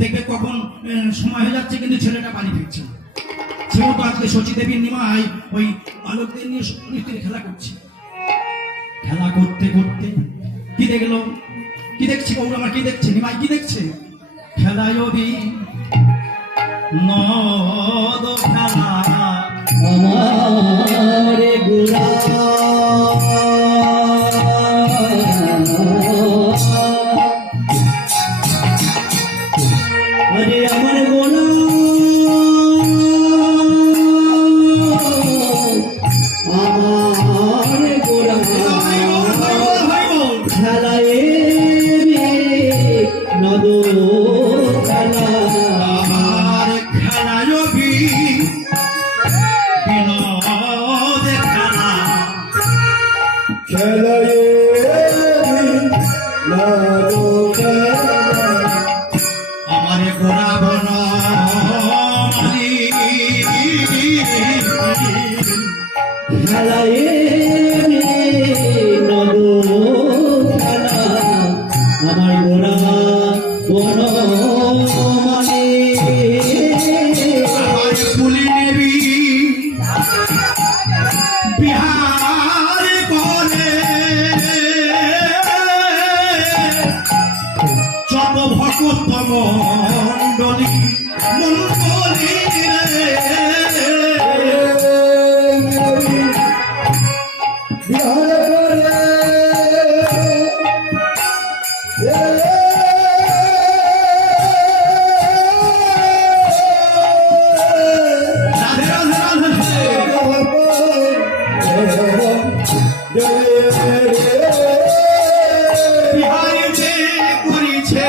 দেখবে কখন সময় হয়ে যাচ্ছে কিন্তু ছেলেটা বাড়ি ফিরছে না। সেমতো আজকে শচী দেবীর নিমাই ওই বালকদের নিয়ে নিশ্চয়ই খেলা করছে। খেলা করতে করতে কি দেখলো, কি দেখছি গৌর আমার, কি দেখছে নিমাই, কি দেখছে? খেলায় নদ খেলা আমার গোরা আরে আমার গোলা আমার গোলা খেলায় নদ খেলা আমার খেলায় বিনোদ খেলা খেলায় আমার গোড়া বন খেলায় নদ খেলা আমার গোড়া বন মানে আমার পুলি নেবি বিহার করে যত ভকত মণ্ডলী মণ্ডলী রাধে রাধে রাধে বিহার যে করিছে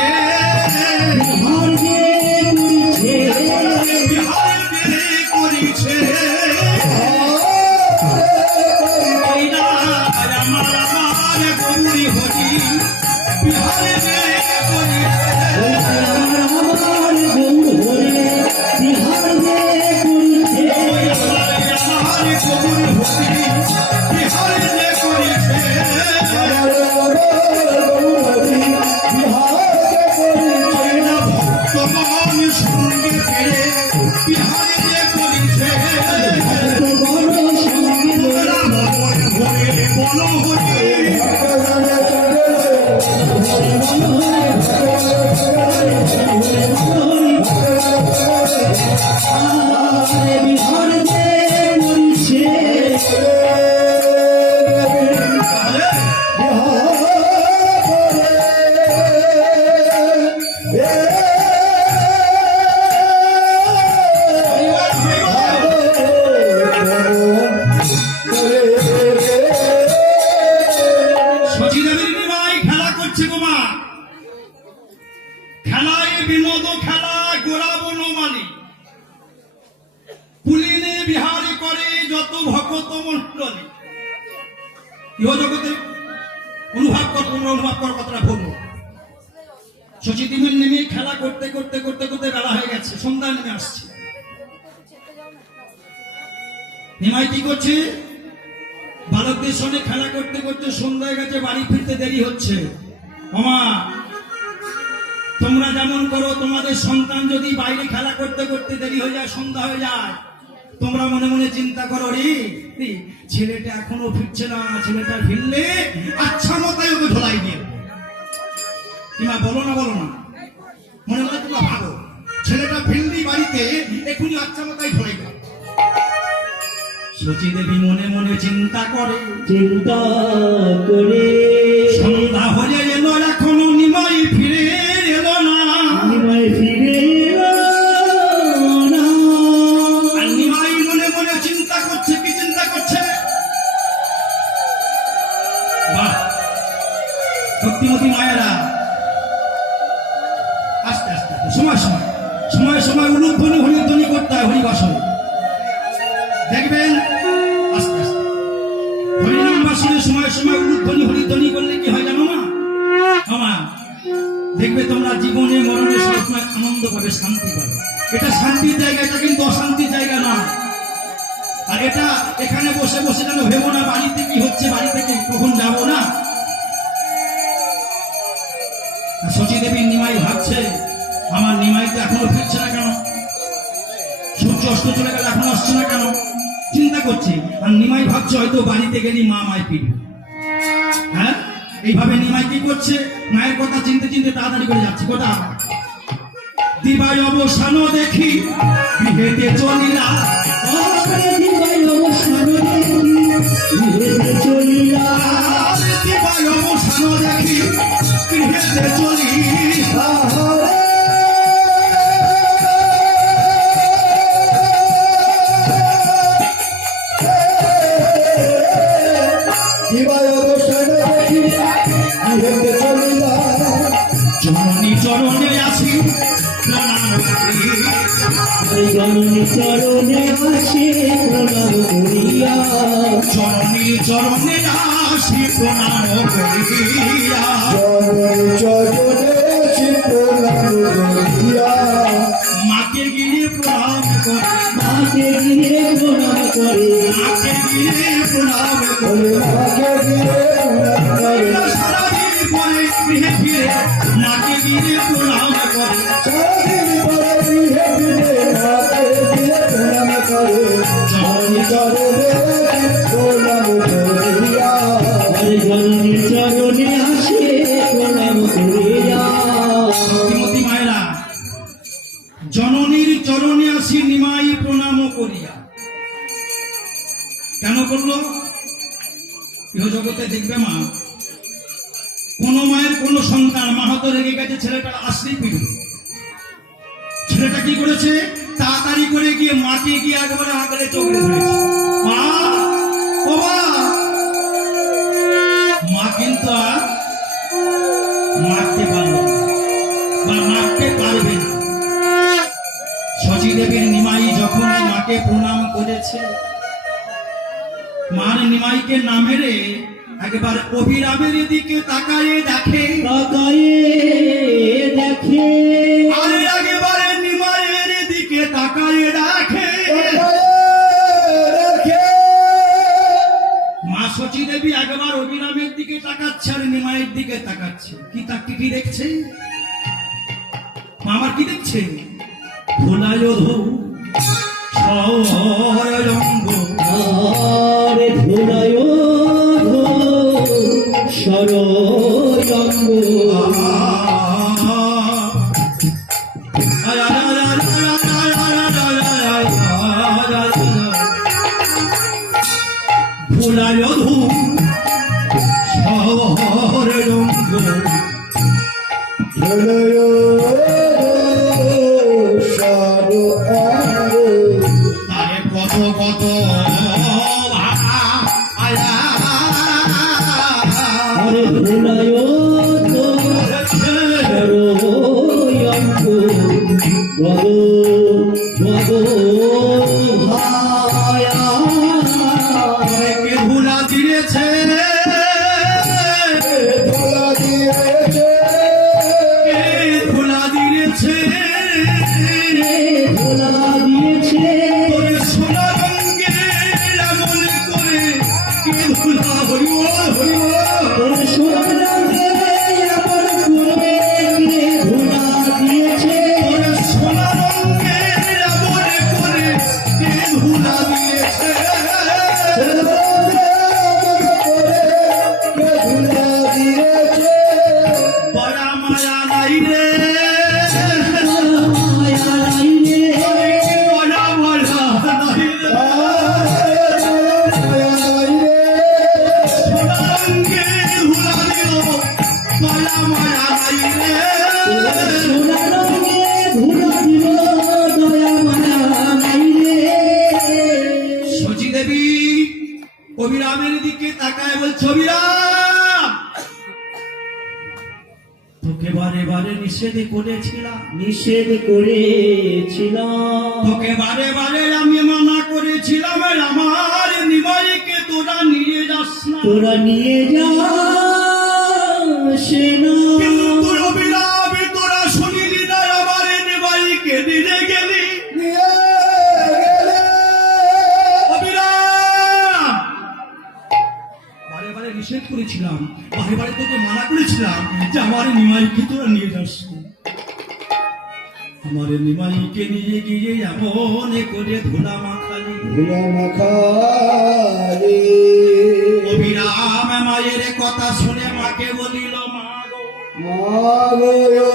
বিহার যে করিছে আমার গৌরী হরি বিহার যে খেলায় বিনোদ খেলা গোড়া বনমালী পুলিনে বিহার করে যত ভকত মণ্ডলী। ইহ জগতে অনুভব কর, তোমরা অনুভব কর কথাটা বলবো। শচী দেবীর নেমে খেলা করতে করতে করতে করতে বেলা হয়ে গেছে, সন্ধ্যা নেমে আসছে। নিমাই কি করছে? বালকদের সঙ্গে খেলা করতে করতে সন্ধ্যা হয়ে গেছে, বাড়ি ফিরতে দেরি হচ্ছে। মামা তোমরা যেমন করো, তোমাদের সন্তান যদি বাইরে খেলা করতে করতে দেরি হয়ে যায়, সন্ধ্যা হয়ে যায়, তোমরা মনে মনে চিন্তা করো রে ছেলেটা এখনো ফিরছে না, ছেলেটা ফিরলে আচ্ছা মতাই ওকে ধোলাই দিয়ে কিংবা বলো না মনে মনে তোমরা ভাবো ছেলেটা ফিরলেই বাড়িতে এখনই আচ্ছা মতাই ধোলাই দেবে। শচী দেবী মনে মনে চিন্তা করে সন্ধ্যা হয়ে এলো, এখনো নিমাই ফিরে এলো না। আর নিমাই মনে মনে চিন্তা করছে, কি চিন্তা করছে? বাহ, শক্তিমতী মায়েরা আস্তে আস্তে সময় সময় সময় সময় উলুধ্বনি হরিধ্বনি করতে হয় হরিবাসনে। দেখবেন আস্তে আস্তে হরিনাম বাসনের সময় সময় উলুধ্বনি হরিধ্বনি করলে কি হয় জানো না মামা? দেখবে তোমরা জীবনে মরণে সবসময় আনন্দ পাবে, শান্তি পাবে। এটা শান্তির জায়গা, এটা কিন্তু অশান্তির জায়গা নয়। আর এটা এখানে বসে বসে যেন ভেবো না বাড়িতে কি হচ্ছে, বাড়ি থেকে কখন যাবো না। শচী দেবী নিমাই ভাবছে আমার নিমাই তো চলে গেল, এখন আসছে না কেন? চিন্তা করছে। আর নিমাই ভাবছে হয়তো বাড়িতে গেলি মা মায় পিটবে। হ্যাঁ, এইভাবে নিমাই কি করছে, মায়ের কথা চিনতে চিনতে তাড়াতাড়ি করে যাচ্ছে। কোথা দিবাই অবসান দেখি গৃহেতে চলিলা, দিবাই অবসান দেখি গৃহেতে চলিলা, দিবাই অবসান দেখি গৃহেতে চলিলা। জননী চরণে আসি প্রণাম করি, জননী চরণে আসি প্রণাম করিয়া, জননী চরণে আসি প্রণাম করিয়া, মাকে গিয়ে প্রণাম করি, মাকে গিয়ে প্রণাম করে, মাকে গিয়ে প্রণাম করি। সারাদিন পরে গৃহে ফিরে মাকে গিয়ে প্রণাম করি, জননী চরণে আসে প্রণাম করিয়া। শ্রীমতী মায়েরা, জননীর চরণে আসি নিমাই প্রণাম করিয়া। কেন করলো? ইহ জগতে দেখবে মা, কোন মায়ের কোন সন্তান মা হয়তো রেগে গেছে, ছেলেটা আসলেই পিটবে। ছেলেটা কি করেছে? তাড়াতাড়ি করে গিয়ে মাকে গিয়ে একবারে আঁকড়ে চোখে ধরেছে। মা, ও মা! মা কিন্তু আর মারতে পারল না বা মারতে পারবে না। শচী দেবীর নিমাই যখন মাকে প্রণাম করেছে, মার নিমাইকে না মেরে একবার অভিরামের দিকে তাকায়ে দেখে, তাকায়ে দেখে, আরে একেবারে নিমাইয়ের দিকে তাকায়ে দেখে। মা শচী দেবী একবার অভিরামের দিকে তাকাচ্ছে আর নিমাইয়ের দিকে তাকাচ্ছে। কি দেখছে? মা আমার কি দেখছে? ভোলায়োধু সরঙ্গ, আরে ধুলায় সরঙ্গ, ভোলায়োধু সরঙ্গ, তারে কত কত আরে ধুলায় কে ভুলা দিয়েছে, কে ভুলা দিয়েছে, তোর সোনা রঙের এমন করে কে ভুলা হইব হইব, তোর সোনা রঙের এমন করে কে ভুলা দিয়েছে। বড়া মায়া নাই রে, বড়া বড়া নাই রে, সোনা রঙের ভুলা দিল, বড়া মায়া নাই রে। শচী দেবী অভিরামের দিকে তাকায় বলছে, অভিরাম, তোকে বারে বারে নিষেধ করেছিলাম, নিষেধ করেছিলাম, তোকে বারে বারে আমি মানা করেছিলাম আর আমার নিমাইকে তোরা নিয়ে যাস না, তোরা নিয়ে যা সে না, কিন্তু তোর অভিরাম তোরা শুনিলি না, আমার নিমাইকে নিয়ে গেলি। অভিরাম, বারে বারে নিষেধ করেছিলাম, বারে বারে তোকে মানা করেছিলাম যে আমার নিমাইকে তোরা নিয়ে যাস না। আমার নিমাইকে নিয়ে গিয়ে এমন করে ধুলা মাখালি ধুলা মাখারে অবিরাম মায়ের কথা শুনে মাকে বলিল মা গো মাগো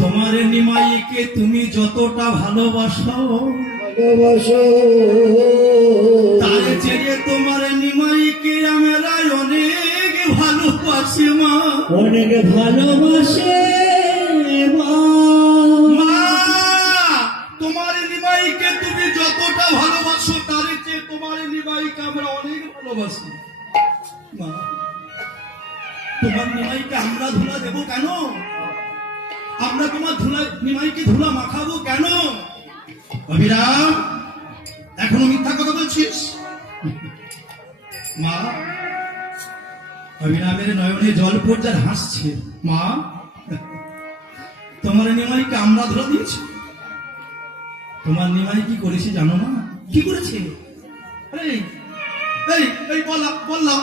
তোমার নিমাইকে তুমি যতটা ভালোবাসো ভালোবাসো তার চেয়ে তোমার নিমাইকে আমরা অনেক ভালোবাসি মা অনেক ভালোবাসে মা মা তোমার নিমাইকে তুমি যতটা ভালোবাসো তার চেয়ে তোমার নিমাইকে আমরা অনেক ভালোবাসি মা তোমার নিমাইকে আমরা ধুলা দেবো কেন আমরা তোমার নিমাইকে ধুলা মাখাবো কেন অবিরাম এখনো মিথ্যা কথা বলছিস মা অবিরামের নয়নে জল পড়ে হাসছে মা তোমার নিমাইকে আমরা ধরা দিয়েছি তোমার নিমাই কি করেছে জানো মা কি করেছে এই এই এই বললাম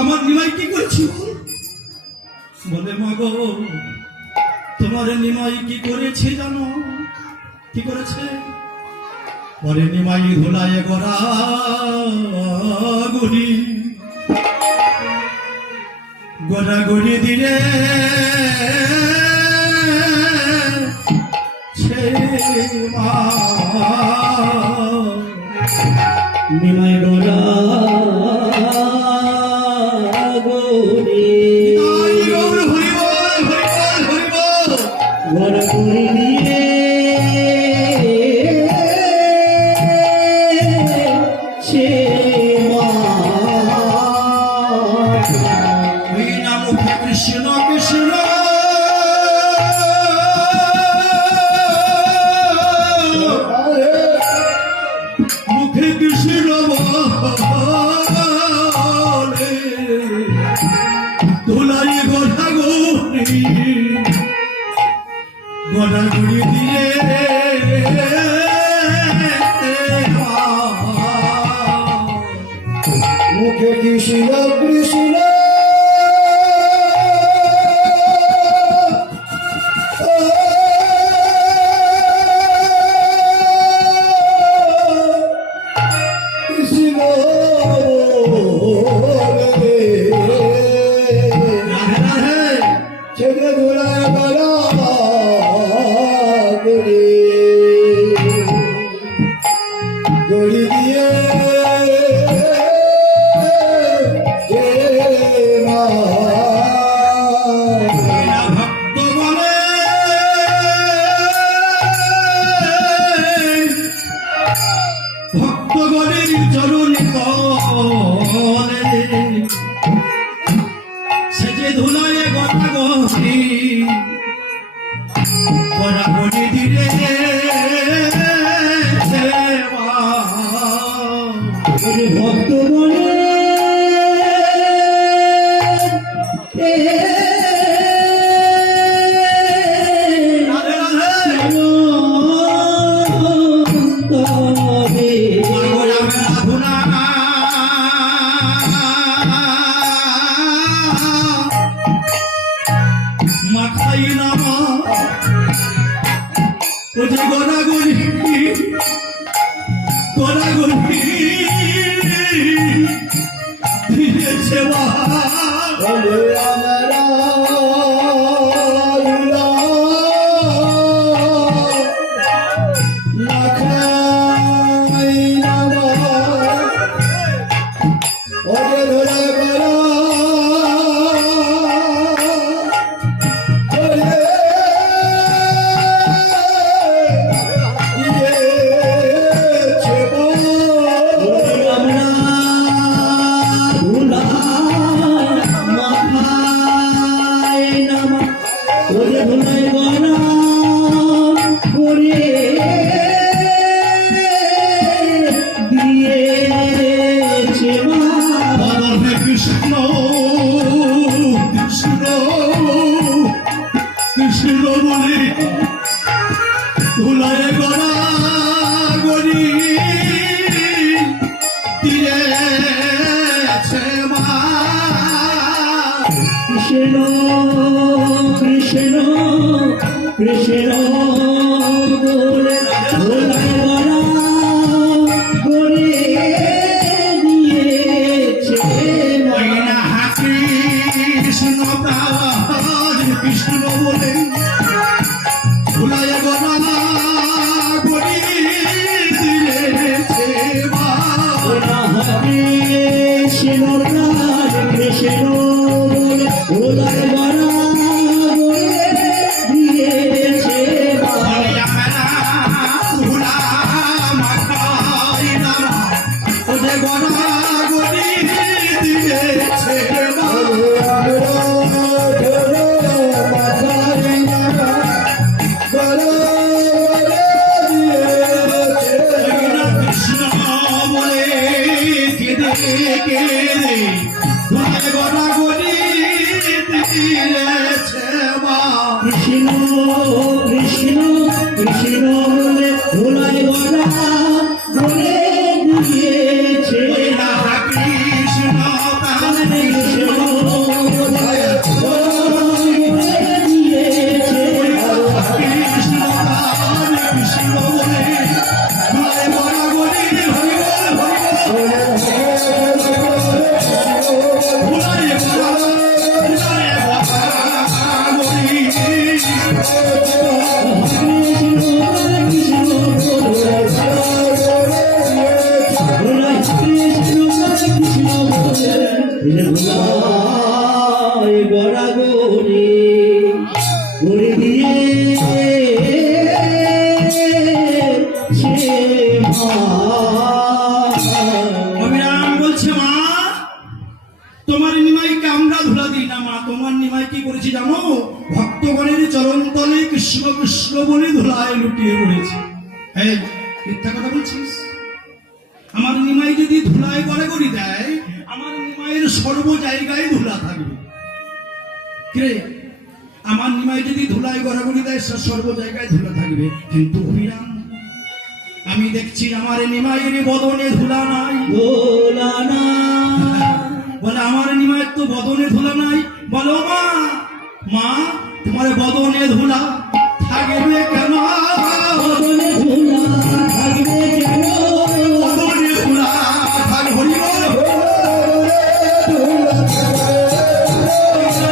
আমার নিমাই কি করেছে বলে মা গো তোমার নিমাই কি করেছে জানো কি করেছে পরে নিমাই ধুলায় গড়া গুড়ি গড়াগড়ি দিলে সে মা নিমাই গোরা গোরে তাই গৌর হরিবল হরিবল হরিবল গোরা গোরে দিয়ে সে মা ওই নাম কৃষ্ণ কৃষ্ণ মুখে কৃষ্ণ বলে তোলাই গোটা গড়ি গোটা গড়ি দিয়ে মুখে কৃষ্ণ কৃষ্ণ কৃষ্ণ রাধে রাধে ছেলে ধুলা গলা গড়ি গড়ি দিয়ে মা এরা ভক্ত বলে ভক্তগণের চরণে তলে সে যে ধুলায় গড়া গড়ি গড়া গড়ি দিলে সে মা। ভক্ত বলে রাধে রাধে মাখাই নামা ওই গড়াগড়ি গড়াগড়ি দিয়েছে মা রাধে কৃষ্ণ কৃষ্ণ কৃষ্ণ বলে ধুলায় গড়া গড়ি দিয়েছে মা কৃষ্ণ কৃষ্ণ কৃষ্ণ বলে ভোলায় গড়া করে দিয়েছে ওই না কৃষ্ণ প্রাণ কৃষ্ণ বলে ভুলায় গনা করি দিয়েছে মা। কৃষ্ণ কৃষ্ণ বলে ভোলায় গড়া করে দিয়েছে ভুলা মাথায় নামা ওদের গনা করি দিয়েছে মা। কৃষ্ণ বলে কেঁদে কেঁদে ভুলায় গনা করি দিয়েছে মা। কৃষ্ণ কৃষ্ণ কৃষ্ণ বলে ভোলায় গড়া করে দিয়েছে কৃষ্ণ প্রাণ কৃষ্ণ কৃষ্ণ প্রাণ কৃষ্ণ বলে ভুলায় গনা করি ভুলায় গনা গড়াগড়ি করে দিয়ে সে অবিরাম বলছে মা তোমার নিমাইকে আমরা ধুলা দিই না মা, তোমার নিমাই কি করেছি জানো? ভক্তগণের চরণ তলে কৃষ্ণ কৃষ্ণ বলে ধুলায় লুটিয়ে পড়েছে। এই মিথ্যা কথা বলছিস? আমার নিমাই যদি ধুলায় গড়াগড়ি দেয়, আমার নিমাইয়ের সর্ব জায়গায় ধুলা থাকবে। কে আমার নিমাই যদি ধুলায় গড়াগড়ি দেয়, সর্ব জায়গায় ধুলা থাকবে। কিন্তু অবিরাম আমি দেখছি আমার নিমাইয়ের বদনে ধুলা নাই। ভোলানা বলে আমার নিমাইয়ের তো বদনে ধুলা নাই। বলো মা, মা তোমার বদনে ধুলা থাকবে কেন? বদনে ধুলা থাকবে কেন? বদনে ধুলা থাকবে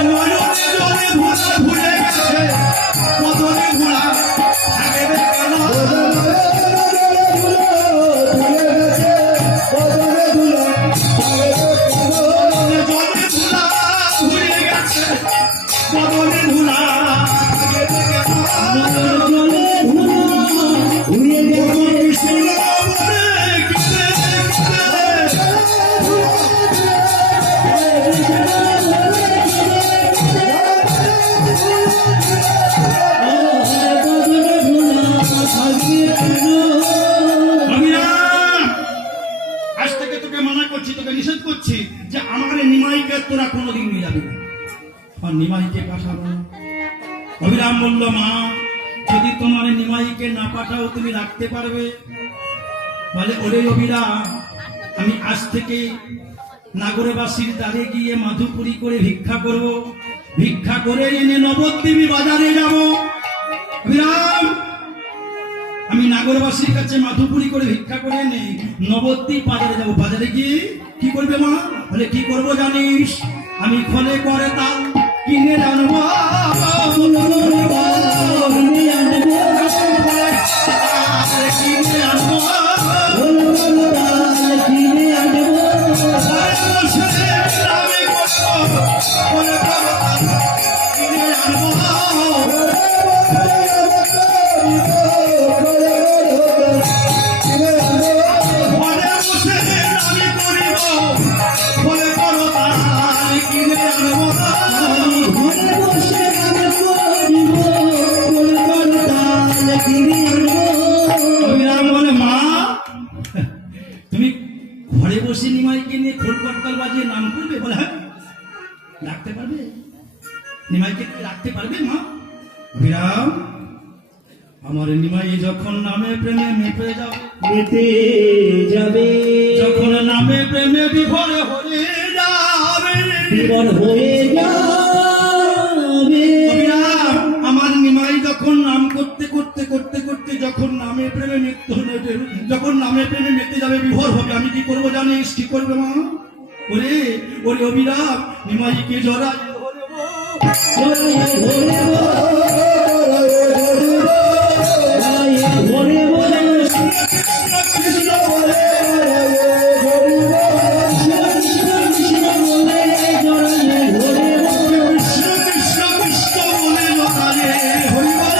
নয়নে জলে ধুলা ভুলে গেছে, বদনে ধুলা থাকবে কেন? জলে ধুলা ভুলে গেছে, বদনে ধুলা থাকবে কেন? জলে ধুলা উড়ে গেছে কৃষ্ণ বলে কেঁদে কেঁদে বদনে ধুলা থাকবে কেন? অবিরাম, আজ থেকে তোকে মানা করছি, তোকে নিষেধ করছি যে আমার নিমাইকে তোরা কোনোদিন নিয়ে যাবি না। আর নিমাইকে পাঠাবো। অবিরাম বলল মা যদি তোমার নিমাইকে না পাঠাও তুমি রাখতে পারবে? বলে ওরে অবিরাম, আমি আজ থেকে নাগরবাসীর দ্বারে গিয়ে মাধুপুরি করে ভিক্ষা করব, ভিক্ষা করে এনে নবদ্বীপী বাজারে যাব। অবিরাম আমি নাগরবাসীর কাছে মাধুপুরি করে ভিক্ষা করে এনে নবদ্বীপ বাজারে যাব। বাজারে গিয়ে কি করবে মা? বলে কি করবো জানিস? আমি খোলে করে তাল কিনে আনবো, কিনে আনবো, আমি করবো, খোলে করে তাল কিনে আনবো। ঘরে বসে আমি করিব, খোলে করে তাল কিনে আনবো। ঘরে বসে আমি করিব কলকাতায় কিনে আনবো। অবিরাম বলে মা তুমি ঘরে বসে নিমাইকে নিয়ে খোল করতাল বাজিয়ে নাম করবে? বলে হ্যাঁ রাখতে পারবে? নিমাইকে রাখতে পারবে মা? অবিরাম আমার নিমাই যখন নামে প্রেমে মেপে যাবে, মেতে যাবে যখন নামে প্রেমে বিভোর হয়ে যাবে, বিবর হয়ে যাবে। অবিরাম দৃষ্টি করবে মা। ওরে ওরে অবিরাম নিমাইকে জড়ায় কৃষ্ণ বলে কৃষ্ণ কৃষ্ণ বলে জড়ালে হরি বল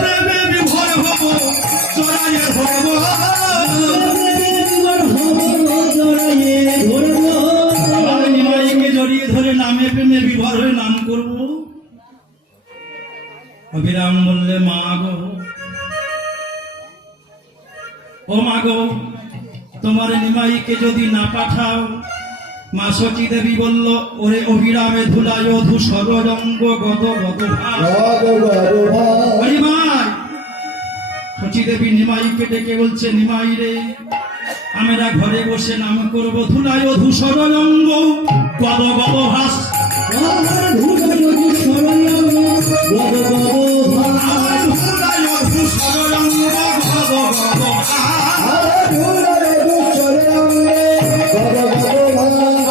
প্রেমে বিভোর হব জড়ায়ে হব নিমাইকে জড়িয়ে ধরে নামে প্রেমে বিভোর হয়ে নাম করব। অবিরাম বললে মা গো, ও মা গো, তোমার নিমাইকে যদি না পাঠাও। মা সতী দেবী বলল, ওরে অবিরামে ধুলায় ধূসর রঙ্গ গদ গদ ভাই। সতী দেবী নিমাইকে ডেকে বলছে, নিমাই রে, আমরা ঘরে বসে নাম করব ধুলায় ধূসর রঙ্গ গদ গদ ভাস। ধুলায় ধূসর রঙ্গ গদ গদ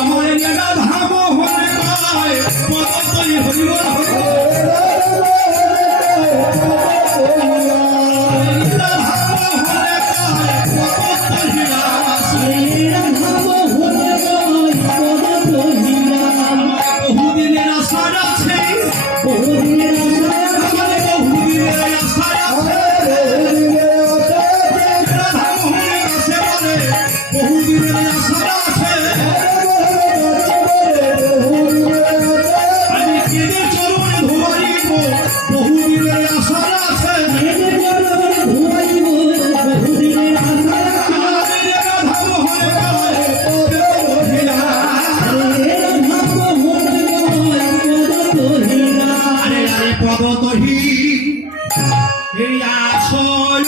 আমার নেগা ধাম হরে গায় পদতই হরিব বহুদিনের আশা আছে, বহুদিনের আশা আছে। বহুদিনের আশা আছে, আমি কেঁদে চরণে ধোয়াইব। বহুদিনের আশা আছে, পদতহি এই আশয়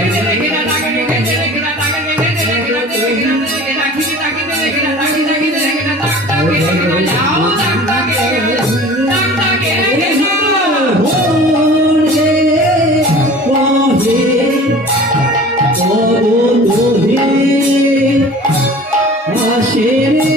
Dale, যাও ডাক্তারকে ডাক্তারকে গেছো ওরে কহে তবু তোহে আসে রে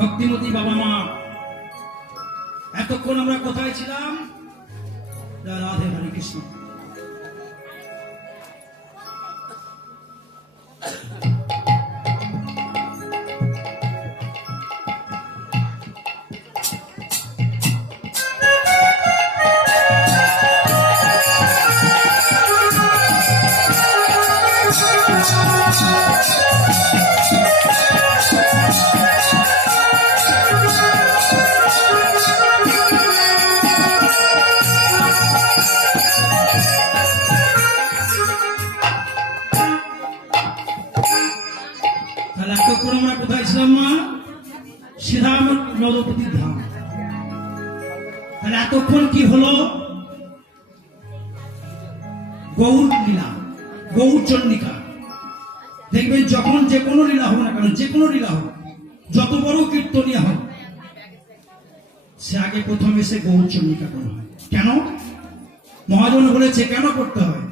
ভক্তিমতী বাবা মা এতক্ষণ আমরা কোথায় ছিলাম? রাধে হরে কৃষ্ণ। তাহলে এতক্ষণ কি হলো? গৌর লীলা, গৌর চন্ডিকা। দেখবেন যখন যে কোনো লীলা হোক না কেন, যে কোনো লীলা হোক, যত বড় কীর্তনীয় হোক, সে আগে প্রথমে সে গৌর চন্ডিকা করা হয়। কেন? মহাজন বলেছে কেন করতে হয়।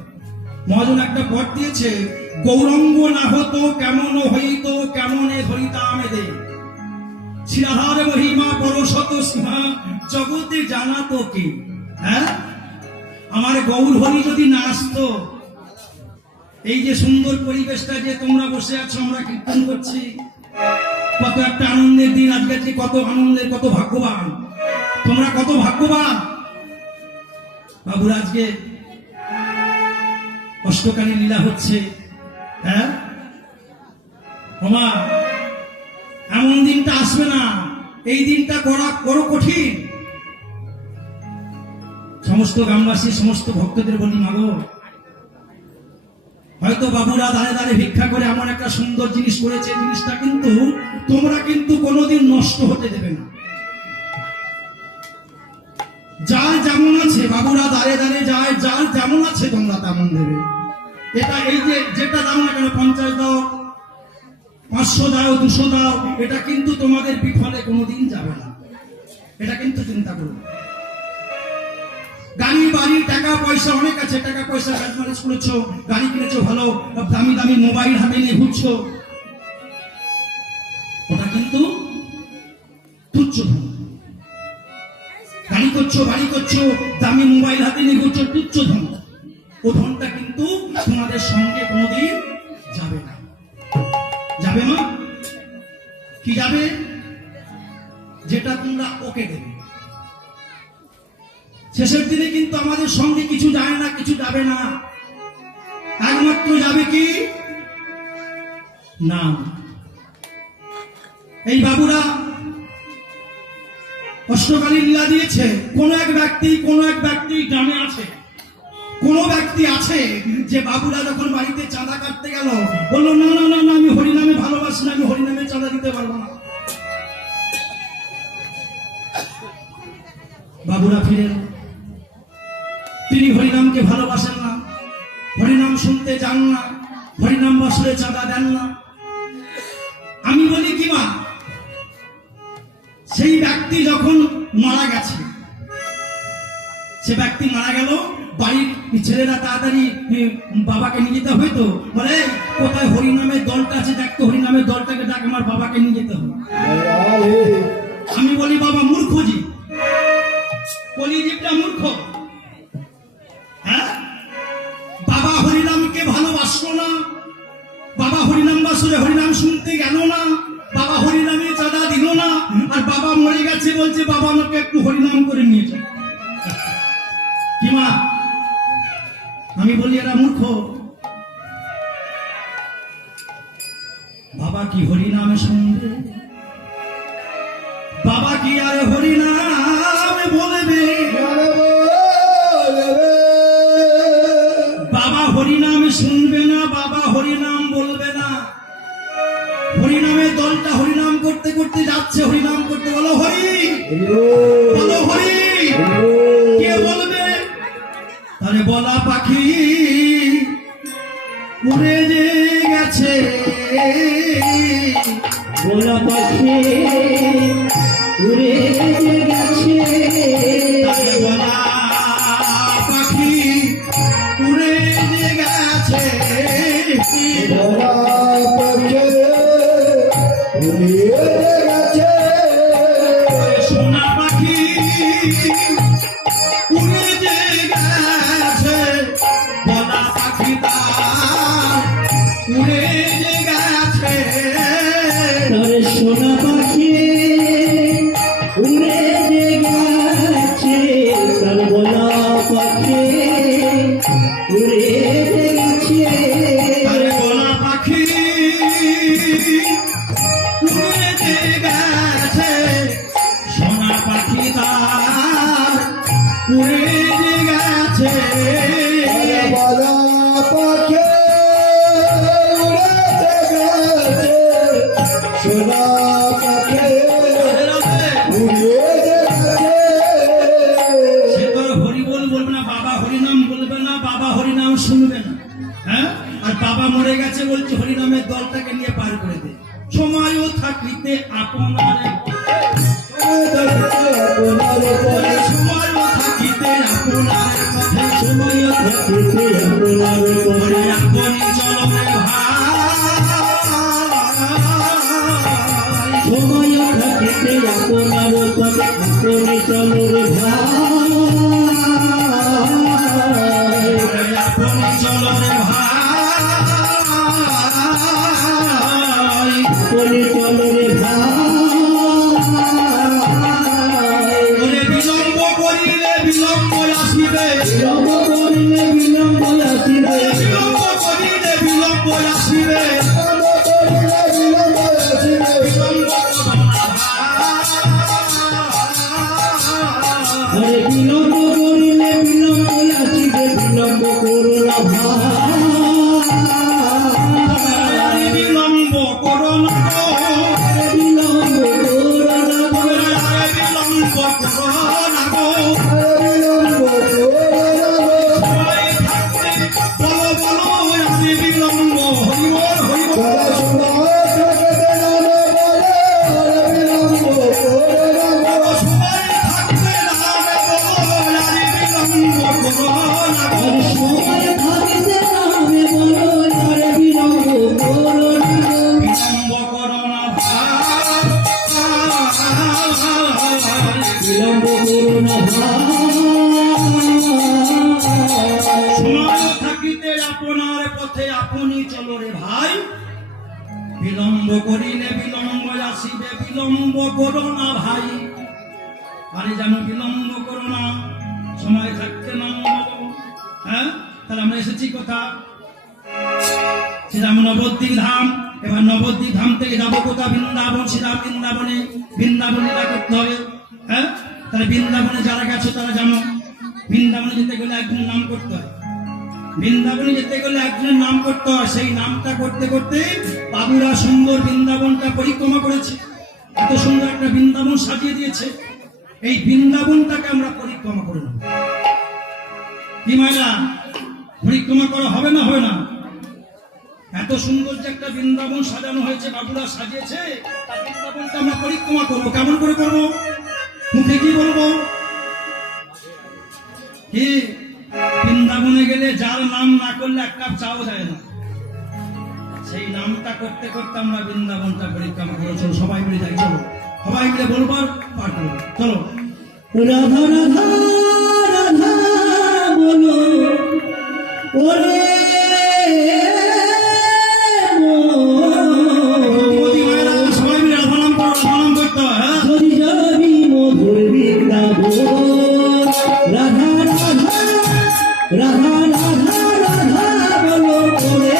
মহাজন একটা পদ দিয়েছে, গৌরঙ্গ না হতো কেমন হইত কেমনে হরিতাম দে, শিরাধার মহিমা পরশত সিংহা জগতে জানাতো কি। হ্যাঁ, আমার গৌর হরি যদি না আসতো, এই যে সুন্দর পরিবেশটা যে তোমরা বসে আছো, আমরা কীর্তন করছি, কত একটা আনন্দের দিন আজকে, যে কত আনন্দের, কত ভাগ্যবান তোমরা, কত ভাগ্যবান। বাবুর আজকে অষ্টকালী লীলা হচ্ছে। হ্যাঁ ওমা, এমন দিনটা আসবে না, এই দিনটা করা বড় কঠিন। সমস্ত গ্রামবাসী, সমস্ত ভক্তদের বলি, মাগো, হয়তো বাবুরা দাঁড়ে দাঁড়ে ভিক্ষা করে এমন একটা সুন্দর জিনিস করেছে, জিনিসটা কিন্তু তোমরা কিন্তু কোনোদিন নষ্ট হতে দেবে না। যার যেমন আছে, বাবুরা দাঁড়ে দাঁড়িয়ে যায়, যার যেমন আছে তোমরা তেমন দেবে। এটা এই যে যেটা দাও না কেন, 50 দাও, 500 দাও, 200 দাও, এটা কিন্তু তোমাদের বিফলে কোনোদিন যাবে না। এটা কিন্তু চিন্তা করো। গাড়ি বাড়ি টাকা পয়সা অনেক আছে, টাকা পয়সা ম্যানেজ করেছো, গাড়ি কিনেছো, ভালো দামি দামি মোবাইল হাতে নিয়ে ঘুরছো, ওটা কিন্তু তুচ্ছ ধন। গাড়ি করছো, বাড়ি করছো, দামি মোবাইল হাতে নিয়ে ঘুরছো, তুচ্ছ ধন। ও ধনটা কিন্তু তোমাদের সঙ্গে কোনোদিন যাবে না। যাবে না কি যাবে? যেটা তোমরা ওকে দেবে। শেষের দিনে কিন্তু আমাদের সঙ্গে কিছু যায় না, কিছু যাবে না, একমাত্র যাবে কি? নাম। এই বাবুরা অষ্টকালী লীলা দিয়েছে। কোন এক ব্যক্তি গ্রামে আছে, কোন ব্যক্তি আছে যে বাবুরা যখন বাড়িতে চাঁদা কাটতে গেল, বললো না না না না, আমি হরিনামে ভালোবাসি না, আমি হরিনামে চাঁদা দিতে পারবো না। বাবুরা ফিরে এলো। তিনি হরিনামকে ভালোবাসেন না, হরিনাম শুনতে যান না, হরিনাম বাসরে চাঁদা দেন না। আমি বলি কি মা, সেই ব্যক্তি যখন মারা গেছে, সে ব্যক্তি মারা গেল, বাড়ির ছেলেরা তাড়াতাড়ি বাবাকে নিয়ে যেতে হইতো, বলে কোথায় হরিনামের দলটা আছে, দেখতো হরিনামের দলটাকে ডাক, আমার বাবাকে নিয়ে যেতে হবে। আমি বলি বাবা মূর্খজি, কলিজীবটা মূর্খ। হ্যাঁ, বাবা হরিনামকে ভালোবাসলো না, বাবা হরিনাম বাসরে হরিনাম শুনতে গেল না, বাবা হরিনামে চাঁদা দিল না, আর বাবা মরে গেছে বলছে বাবা আমাকে একটু হরিনাম করে নিয়ে যাও। কি মা, আমি বলি এরা মূর্খ। বাবা কি হরিনামে শুনবে? বাবা কি আর হরিনামে বলবে? বাবা হরিনাম শুনবে না, বাবা হরিনাম বলবে না। হরিনামের দলটা হরিনাম করতে করতে যাচ্ছে, হরিনাম করতে, বলো হরি, বলো হরি, কে বলবে? আরে বলা পাখি উড়ে যে গেছে, বলা পাখি উড়ে গেছে, আরে বলা পাখি উড়ে যে গেছে, বলা পাখি উড়ে গেছে, সোনা পাখি উড়ে যে গেছে, বলা পাখি তার উড়ে যে গেছে। তার সোনা পাখি উড়ে গেছে, তার বলা পাখি উড়ে গেছে, আরে বলা পাখি উড়ে যে গেছে, সোনা পাখি তার উড়ে যে গেছে। বলা পাখি উড়ে গেছে, সোনা পাখি উড়ে গেছে, দলটাকে নিয়ে পার করে দে। সময়ও থাকিতে আপনার আপনার পরে সময়ও থাকিতে আপনার কথা সময় থাকিতে আপনার পরে আপনি চলনে ভাই সময় থাকিতে আপনার পথে আপনি চলো রে ভাই আপনি চলনে ভাই আপনি চলো রে ভাই ওরে বিলম্ব করিলে বিলম্ব আসিবে বিলম্ব করিলে বিলম্ব আসিবে বিলম্ব করিলে বিলম্ব আসিবে বিলম্ব আরে বিলম্ব করিলে বিলম্ব আসিবে বিলম্ব করো না ভাই বিলম্ব করো না বিলম্ব করো না বিলম্ব করো না সময় থাকতে বলো বলো আমি বিলম্ব হইব হইব সময় থাকতে নামে বলো আমি বিলম্ব করো না আর সময় থাকিতে নামে বলো আরে বিলম্ব করো না বিলম্ব করো না ভাই বিলম্ব করো না ভাই সময় থাকিতে আপনার পথে আপনি চলো রে ভাই বিলম্ব করিলে বিলম্ব আসিবে বিলম্ব করো না ভাই আরে যেন বিলম্ব করো না সময় থাকতে না বলো। হ্যাঁ তাহলে আমরা এসেছি কোথা শ্রীরাম নবদ্বীপ ধাম এবার নবদ্বীপ ধাম থেকে যাবো কোথা বৃন্দাবন শ্রীরাম বৃন্দাবনে বৃন্দাবনীরা করতে হবে। হ্যাঁ তাহলে বৃন্দাবনে যারা গেছো তারা জানো বৃন্দাবনে যেতে গেলে একজন নাম করতে হয় বৃন্দাবনে যেতে গেলে একজনের নাম করতে হয় সেই নামটা করতে করতে বাবুরা সুন্দর বৃন্দাবনটা পরিক্রমা করেছে এত সুন্দর একটা বৃন্দাবন সাজিয়ে দিয়েছে এই বৃন্দাবনটাকে আমরা পরিক্রমা করে নেব কি মাইলা পরিক্রমা করা হবে না হবে না এত সুন্দর যে একটা বৃন্দাবন সাজানো হয়েছে বাবুরা সাজিয়েছে তার বৃন্দাবনটা আমরা পরিক্রমা করবো কেমন করে করবো মুখে কি বলবো কি বৃন্দাবনে গেলে যার নাম না করলে এক কাপ চাও যায় না সেই নামটা করতে করতে আমরা বৃন্দাবনটা পরিক্রমা করবো চলো সবাই মিলে যাই চলো সবাই মিলে বলবো আর পাঠ করবো চলো রাধা রাধা রাধা বলো ওরে মোদী মায়েরা সবাই মিলে রাধা নাম করো রাধা নাম করতে হয় হ্যাঁ হরি যাবি মধুর বৃন্দাবন রাধা রাধা রাধা রাধা রাধা বলো ওরে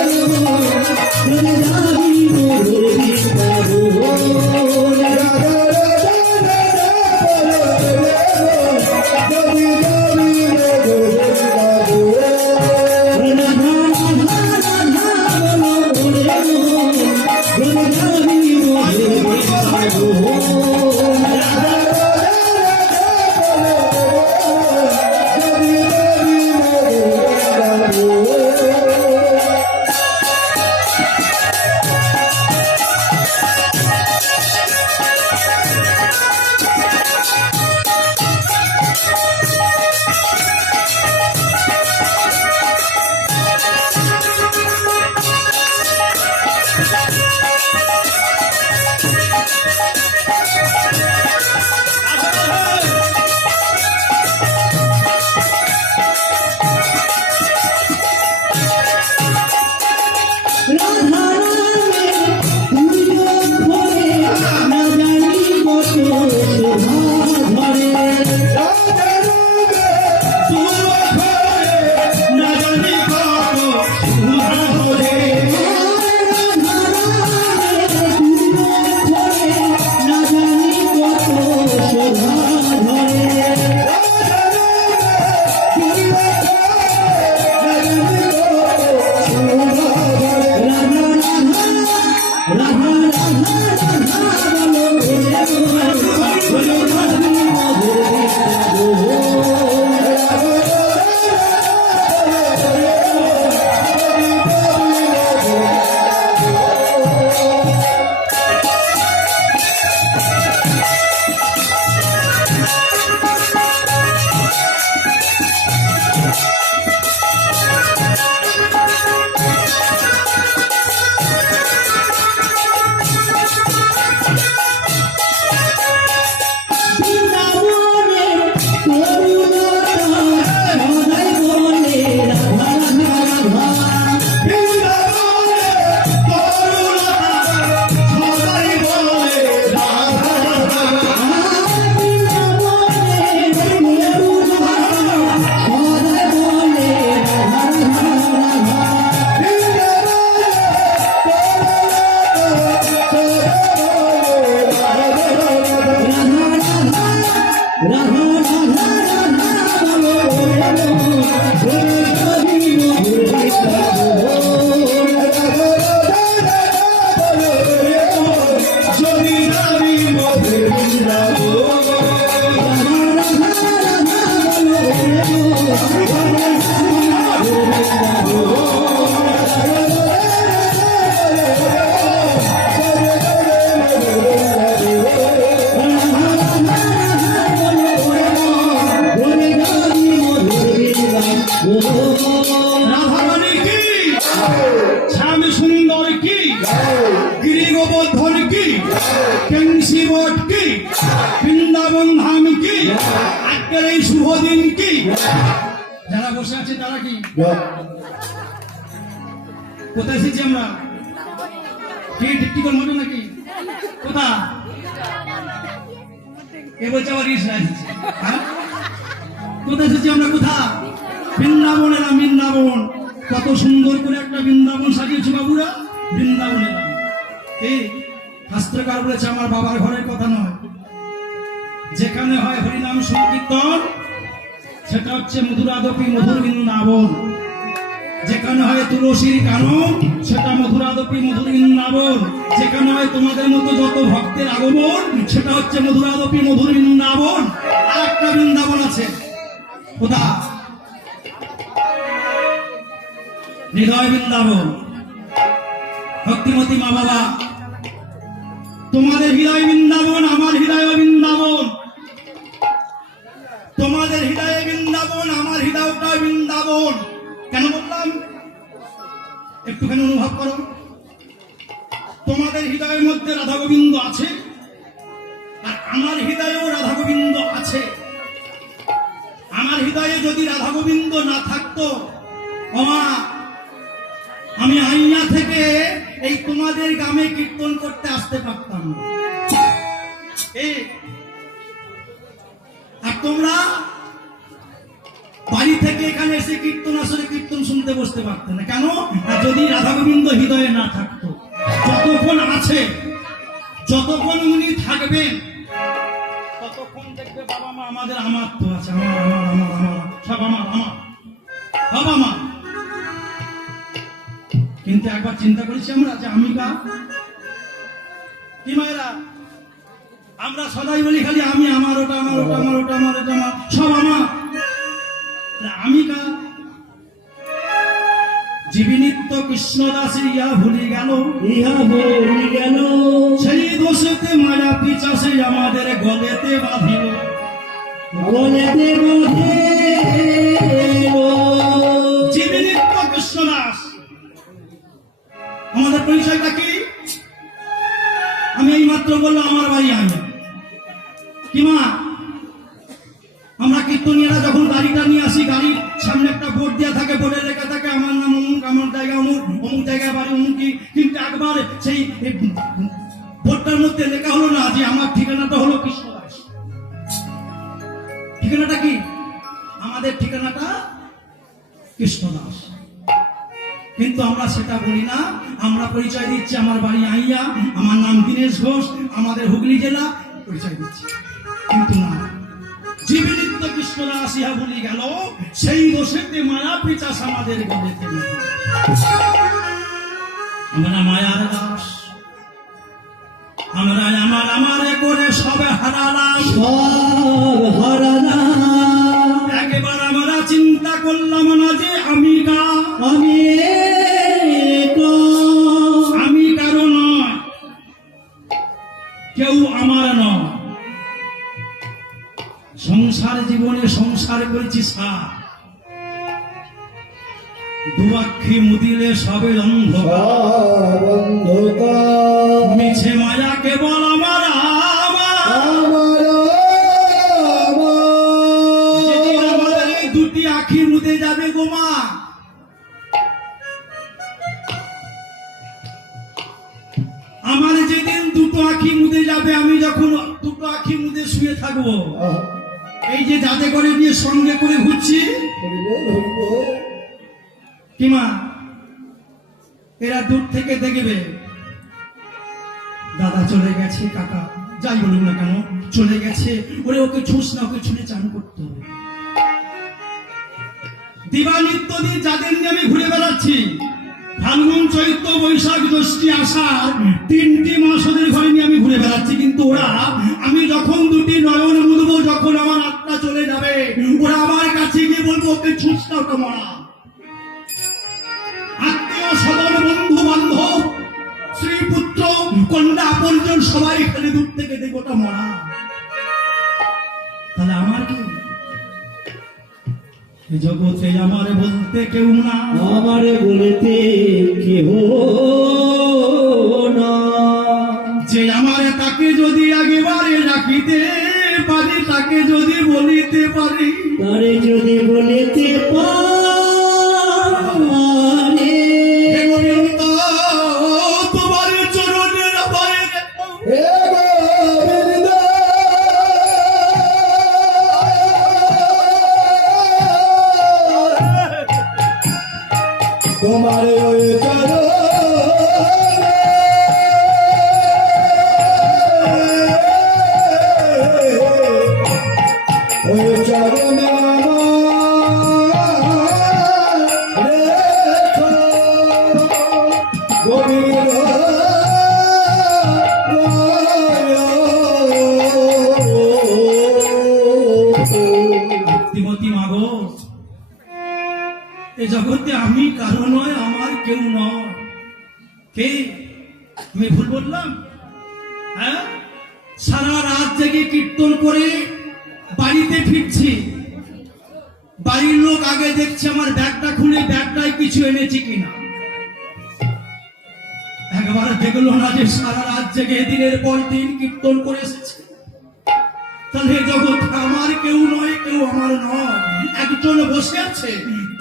হরি যাবি মধুর বৃন্দাবন রাধা রাধা রাধা বলো যদি যাবি মধুর বৃন্দাবন রাধারানী কি শ্যাম সুন্দর কি গিরিগোবর্ধন কি কেংসিবট কি বৃন্দাবন ধাম কি আজকের এই শুভ দিন কি যারা বসে আছে তারা কি কোথায় এসেছি আমরা কি ঠিক করে মতো নাকি কোথা এ বলছে আবার রিস লাগছে কোথায় এসেছি আমরা কোথা বৃন্দাবন এলাম বৃন্দাবন কত সুন্দর করে একটা বৃন্দাবন সাজিয়েছে বাবুরা বৃন্দাবন এলাম এই শাস্ত্রকার বলেছে আমার বাবার ঘরের কথা নয় যেখানে হয় হরিনাম সংকীর্তন সেটা হচ্ছে মধুরাদপি মধুর বৃন্দাবন যেখানে হয় তুলসীর কানন সেটা মধুরাদপি মধুর বৃন্দাবন যেখানে হয় তোমাদের মতো যত ভক্তের আগমন সেটা হচ্ছে মধুরাদপি মধুর বৃন্দাবন আর একটা বৃন্দাবন আছে কোথা হৃদয় বৃন্দাবন ভক্তিমতী মা বাবা তোমাদের হৃদয় বৃন্দাবন আমার হৃদয় বৃন্দাবন তোমাদের হৃদয়ে বৃন্দাবন আমার হৃদয়টা বৃন্দাবন কেন বললাম একটুখানি অনুভব করো তোমাদের হৃদয়ের মধ্যে রাধা গোবিন্দ আছে আর আমার হৃদয়েও রাধা গোবিন্দ আছে আমার হৃদয়ে যদি রাধা গোবিন্দ না থাকতো মা আমি আইনা থেকে এই তোমাদের গ্রামে কীর্তন করতে আসতে পারতাম না আর তোমরা বাড়ি থেকে এখানে এসে কীর্তন আসলে কীর্তন শুনতে বসতে পারতে না কেন না যদি রাধা গোবিন্দ হৃদয়ে না থাকতো যতক্ষণ আছে যতক্ষণ উনি থাকবেন ততক্ষণ দেখবে বাবা মা আমাদের আমার তো আছে আমার আমার আমার আমার সব আমার আমার বাবা মা কিন্তু একবার চিন্তা করেছি আমরা যে আমি কা কি মায়েরা আমরা সদাই বলি খালি আমি আমার ওটা আমার ওটা আমার ওটা আমার ওটা আমার সব আমার আমি কা জীবনিত্য কৃষ্ণদাস ইয়া ভুলি গেল সেই দোষেতে মায়া পিছাসে আমাদের গলেতে বাঁধিল জীবনিত্য কৃষ্ণদাস আমাদের পরিচয়টা কি আমি এই মাত্র বললাম আমার বাড়ি আমি কি মা আমরা কীর্তনীয়রা যখন গাড়িটা নিয়ে আসি গাড়ির সামনে একটা বোর্ড দেওয়া থাকে বোর্ডে লেখা থাকে আমার নাম অমুক আমার জায়গা অমুক অমুক জায়গায় বাড়ি অমুক কিন্তু একবার সেই বোর্ডটার মধ্যে লেখা হলো না যে আমার ঠিকানাটা হলো কৃষ্ণদাস ঠিকানাটা কি আমাদের ঠিকানাটা কৃষ্ণদাস কিন্তু আমরা সেটা বলি না আমরা পরিচয় দিচ্ছি আমার বাড়ি আইয়া আমার নাম দীনেশ ঘোষ আমাদের হুগলি জেলা পরিচয় দিচ্ছি কিন্তু না জীবনিত্য কৃষ্ণদাস ইহা বলি গেল সেই দোষেতে মায়া পিচাস আমাদের গলেতে আমরা মায়ার দাস আমরা আমার আমারে করে সবে হারালাম একবার আমরা চিন্তা করলাম না যে আমি কা আমি কারো নয় কেউ আমার নয় সংসার জীবনে সংসার করেছি সার দুয়াক্ষী মুদিলে সবে অন্ধকার মিছে মায়া কেবল আমার যেদিন আমাদের এই দুটি আখি মুদে যাবে গোমা আমার যেদিন দুটো আখি মুদে যাবে আমি যখন দুটো আখি মুদে শুয়ে থাকবো এই যে যাতে করে নিয়ে সঙ্গে করে ঘুরছি কিমা এরা দূর থেকে দেখবে দাদা চলে গেছে কাকা যাই বলুন না কেন চলে গেছে, ওরে ওকে ছুঁস না, ওকে ছুঁড়ে চান করতে হবে। দিবানিত্য দিন যাদের নিয়ে আমি ঘুরে বেড়াচ্ছি, ফাল্গুন চৈত্র বৈশাখ জ্যৈষ্ঠ আষাঢ় 3টি মাস ওদের ঘরে নিয়ে আমি ঘুরে বেড়াচ্ছি, কিন্তু ওরা আমি যখন দুটি নয়ন মুদবো, যখন আমার আত্মা চলে যাবে, ওরা আমার কাছে গিয়ে বলবো ওকে ছুঁস না, ওটা মরা। আত্মীয় স্বজন বন্ধু বান্ধব স্ত্রী পুত্র কন্যা পরিজন সবাই এখানে দূর থেকে দেখো ওটা মরা। তাহলে আমার কি এই জগতে আমার বলতে কেউ না, আমার বলতে কেহ না, যে আমার তাকে যদি আগেবারে রাখিতে পারি, তাকে যদি বলিতে পারি, তারে যদি বলিতে পারে, হে গোবিন্দ, তোমার চরণের আবারে দেখো। তোমার ওই চরণে ভক্তিমতী মাগো, এ জগতে আমি কারো নয়, আমার কেউ নয়। কে আমি ভুল বললাম? হ্যাঁ, সারা রাত জেগে কীর্তন করে বাড়িতে ফিরছি, বাড়ির লোক আগে দেখছে আমার ব্যাগটা খুলে ব্যাগটায় কিছু এনেছি কিনা। একবার দেখলো না যে সারা রাত জেগে দিনের পর দিন কীর্তন করে এসেছে। তাহলে জগৎ আমার কেউ নয়, কেউ আমার নয়। একজন বসে আছে,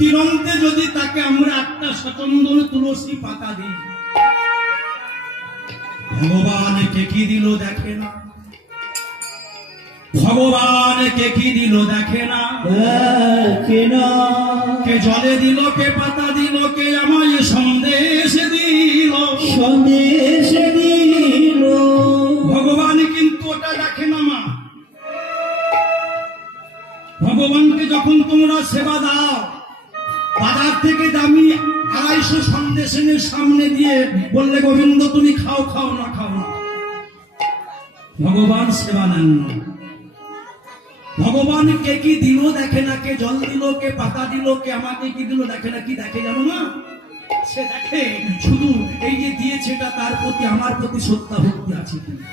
দিনন্তে যদি তাকে আমরা একটা সচন্দন তুলসী পাতা দিই, ভগবান কে কি দিল দেখে না, ভগবান কে কি দিল দেখে না, কে জলে দিল, কে পাতা দিল, কে আমায় সন্দেশ দিল, সন্দেশ দিল। ভগবান কিন্তু ওটা দেখে না মা। ভগবানকে যখন তোমরা সেবা দাও, বাজার থেকে দামি 250 সন্দেশ এনে সামনে দিয়ে বললে গোবিন্দ তুমি খাও, খাও না খাও না, ভগবান সেবা নেন না। ভগবান কে কি দিল দেখে না, কে জল দিল, কে পাতা দিল, কে আমাকে কি দিল দেখে না। কি দেখে জানো না? সে দেখে শুধু এই যে দিয়েছে এটা তার প্রতি আমার প্রতি শ্রদ্ধা ভক্তি আছে কিনা।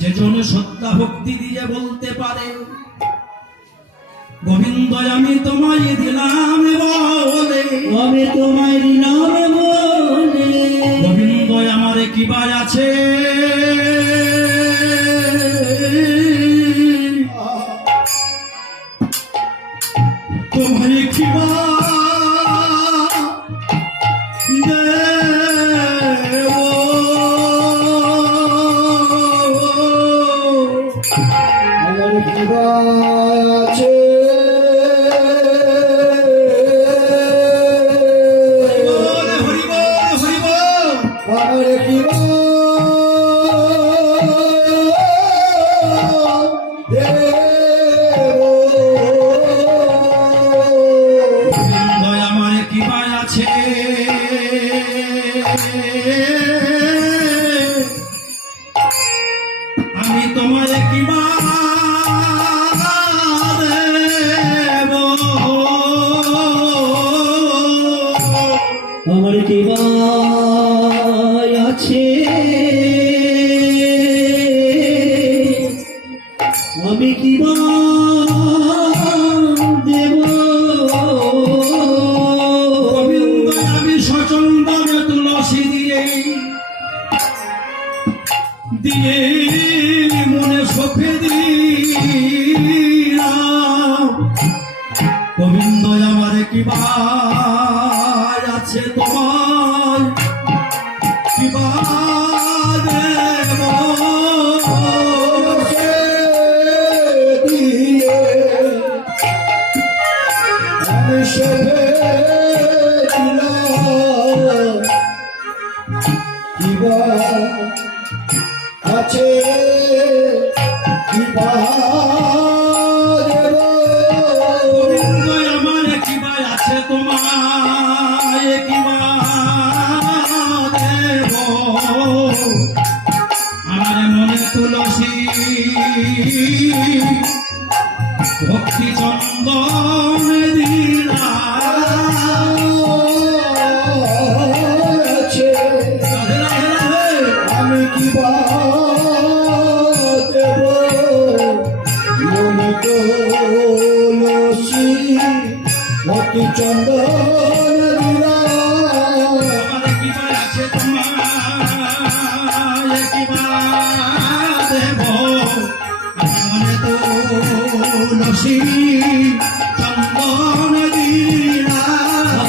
যে জন শ্রদ্ধা ভক্তি দিয়ে বলতে পারে গোবিন্দ আমি তোমায় দিলাম বলে, আমি তোমায় দিলাম বলে, গোবিন্দ আমার কি বাই আছে, তোমায় কি বা দেব, আমার কিবা আছে, হরি বল হরি বল। আমার কিবা গোবিন্দ আমার কি বাই আছে, আমি তোমার কি বা দেব, আমার কিবা আছে, আমি কিবা দেব, গোবিন্দ আমি সচন্দন তুলসী দিয়ে দিয়ে মনে সফে দিলাম, গোবিন্দ আমার কি বার আছে, তোমার কি বার দেব, দিয়ে আমি সবে দিলাম কিবা তোমায় কিবা দেব আমার মনে তুলসী ভক্তি চন্দন দিলা আছে রাধে রাধে রাধে আমি কি বা দেব মনে তুলসী ভক্তি চন্দন দিলা আমার কিবা আছে তোমায় কিবা দেব মনে তুলসী চন্দন দিলা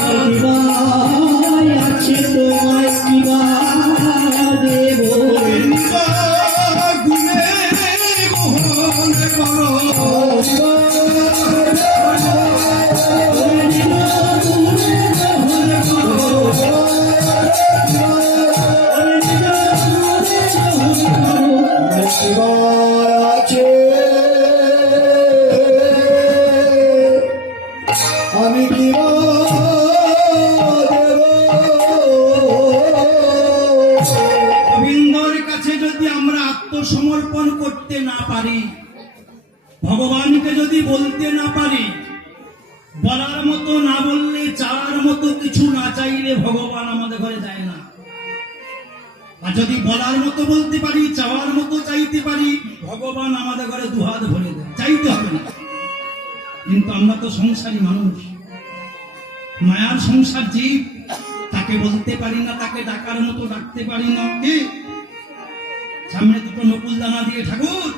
কিবায় আছে তোমায় কিবা দেব গুণে মোহন করো আছে আমি কি গোবিন্দর কাছে যদি আমরা আত্মসমর্পণ করতে না পারি, ভগবানকে যদি বলতে না পারি, বলার মতো না বললে, চাওয়ার মতো কিছু না চাইলে ভগবান আমাদের ঘরে যায় না। আর যদি বলার মতো বলতে পারি, চাওয়ার মতো চাইতে পারি, ভগবান আমাদের ঘরে দুহাত ভরে দেয়, চাইতে হবে না। কিন্তু আমরা তো সংসারী মানুষ, মায়ার সংসার জীব, তাকে বলতে পারি না, তাকে ডাকার মতো ডাকতে পারি না। কি সামনে দুটো নকুল দানা দিয়ে, ঠাকুর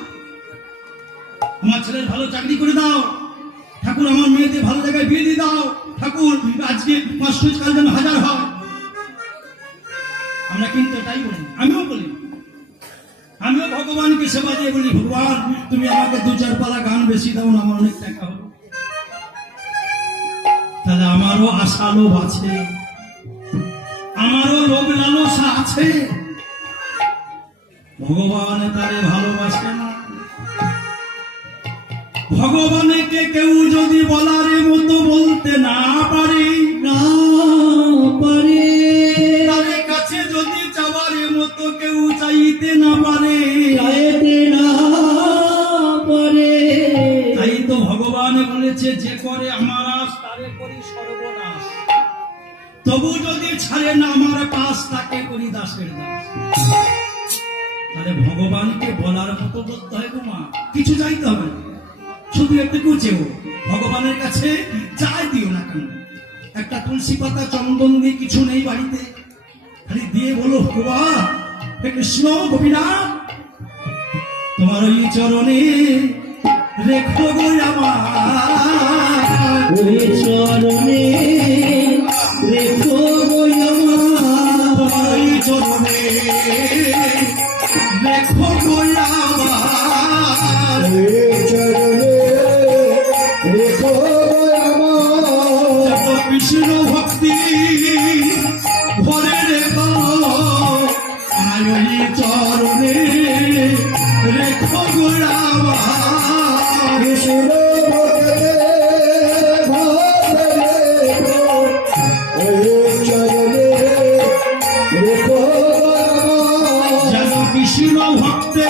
আমার ছেলের ভালো চাকরি করে দাও, ঠাকুর আমার মেয়েদের ভালো জায়গায় বিয়ে দিয়ে দাও, ঠাকুর আজকে 500 কাল যেন 1000 হয়। আমরা কিন্তু এটাই বলি, আমিও বলি, আমিও ভগবানকে সেবা দিয়ে বলি, ভগবান তুমি আমাকে 2-4 পালা গান বেশি দাও না, আমার অনেক টাকা হলো। তাহলে আমারও আশা লোভ আছে, আমারও লোভ লালসা আছে, ভগবান তারে ভালোবাসে না। ভগবানকে কেউ যদি বলার মতো বলতে না পারে, না পারে তার কাছে যদি চাওয়ার মতো কেউ চাইতে না পারে, চাইতে না পারে তাই তো ভগবান বলেছে, যে করে আমার আশ তারে করি সর্বনাশ, তবু যদি ছাড়ে না আমার পাশ তাকে করি দাসের দাস। তাহলে ভগবানকে বলার মতো বলতে হয় গো মা, কিছু চাইতে হবে না, শুধু একটু চেও, ভগবানের কাছে যাই দিও না কেন, একটা তুলসী পাতা চন্দন দিয়ে, কিছু নেই বাড়িতে, খালি দিয়ে বলো, ভগবান হে কৃষ্ণ গোপীনাথ তোমার ওই চরণে রেখো গো আমার, ওই চরণে রেখো গো আমার তোমার ওই চরণে রেখো গো আমার, ওই চরণে রেখো গো আমার যত কৃষ্ণ ভক্তি ভরে রেখো আর ওই চরণে রেখো গো আমার, কৃষ্ণ ভক্তে ভাবে রেখো ওই চরণে রেখো গো আমার যেন কৃষ্ণ ভক্তে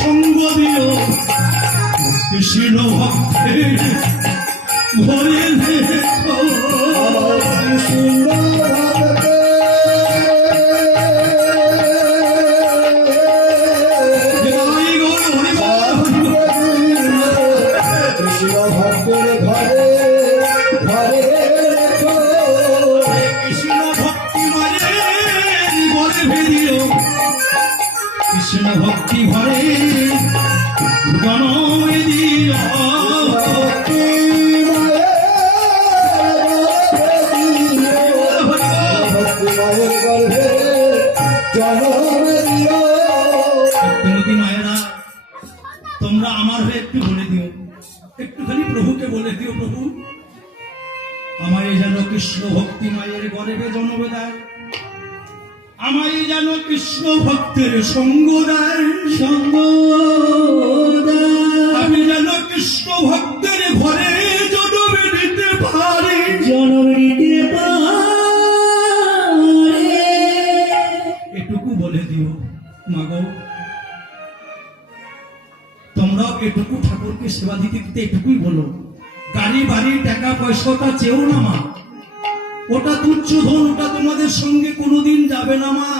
সঙ্গ দিও, কৃষ্ণ ভক্তে ভরে রেখো আমার কৃষ্ণ ভক্তে জয় গৌর হরি বল, হরি বল। কৃষ্ণ ভক্তের ঘরে ঘরে রেখো কৃষ্ণ ভক্তি মানে ঘরে ভেদিও, কৃষ্ণ ভক্তি ঘরে জনমে দিও, ভক্তি ভক্তি মায়ের গর্ভে জন্ম দিও ভক্তিমতী মায়েরা তোমরা আমার হয়ে একটু বলে দিও, একটুখানি প্রভুকে বলে দিও, প্রভু আমায় যেন কৃষ্ণ ভক্তি মায়ের গর্ভে জন্ম দেয়, আমায় যেন কৃষ্ণ ভক্তের সঙ্গ দেয়, সঙ্গ আমি যেন কৃষ্ণ তোমরাও এটুকু ঠাকুরকে সেবা দিতে দিতে এটুকুই বলো, গাড়ি বাড়ি টাকা পয়সাটা চেয়েও না মা, ওটা তুচ্ছ ধন, ওটা তোমাদের সঙ্গে কোনোদিন যাবে না মা।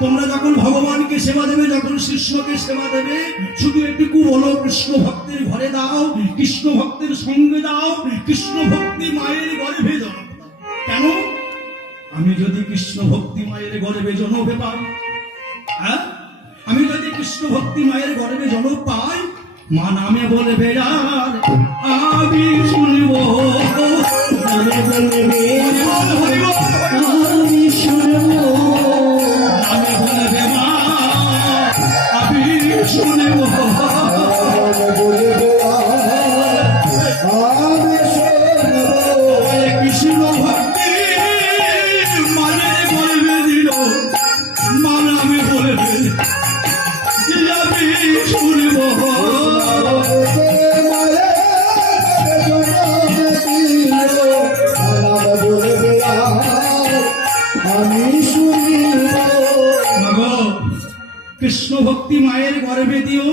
তোমরা যখন ভগবানকে সেবা দেবে, যখন কৃষ্ণকে সেবা দেবে, শুধু এটুকু বলো, কৃষ্ণ ভক্তের ঘরে দাও, কৃষ্ণ ভক্তের সঙ্গে দাও, কৃষ্ণ ভক্তি মায়ের গর্ভে জন্ম দাও। কেন? আমি যদি কৃষ্ণ ভক্তি মায়ের গর্ভে জন্ম পাই, হ্যাঁ, আমি যদি কৃষ্ণ ভক্তি মায়ের গর্ভে জন্ম পাই, মা নামে বলবে আর আমি শুনব, নামে বলবে হরিবল, আমি শুনবো, নামে বলবে মা আমি শুনব। কৃষ্ণ ভক্তি মায়ের গর্ভে দিল, মা নামে বলবে আমি শুনব। আমি শুনিব। মাগো, কৃষ্ণ ভক্তি মায়ের গর্ভে দিও।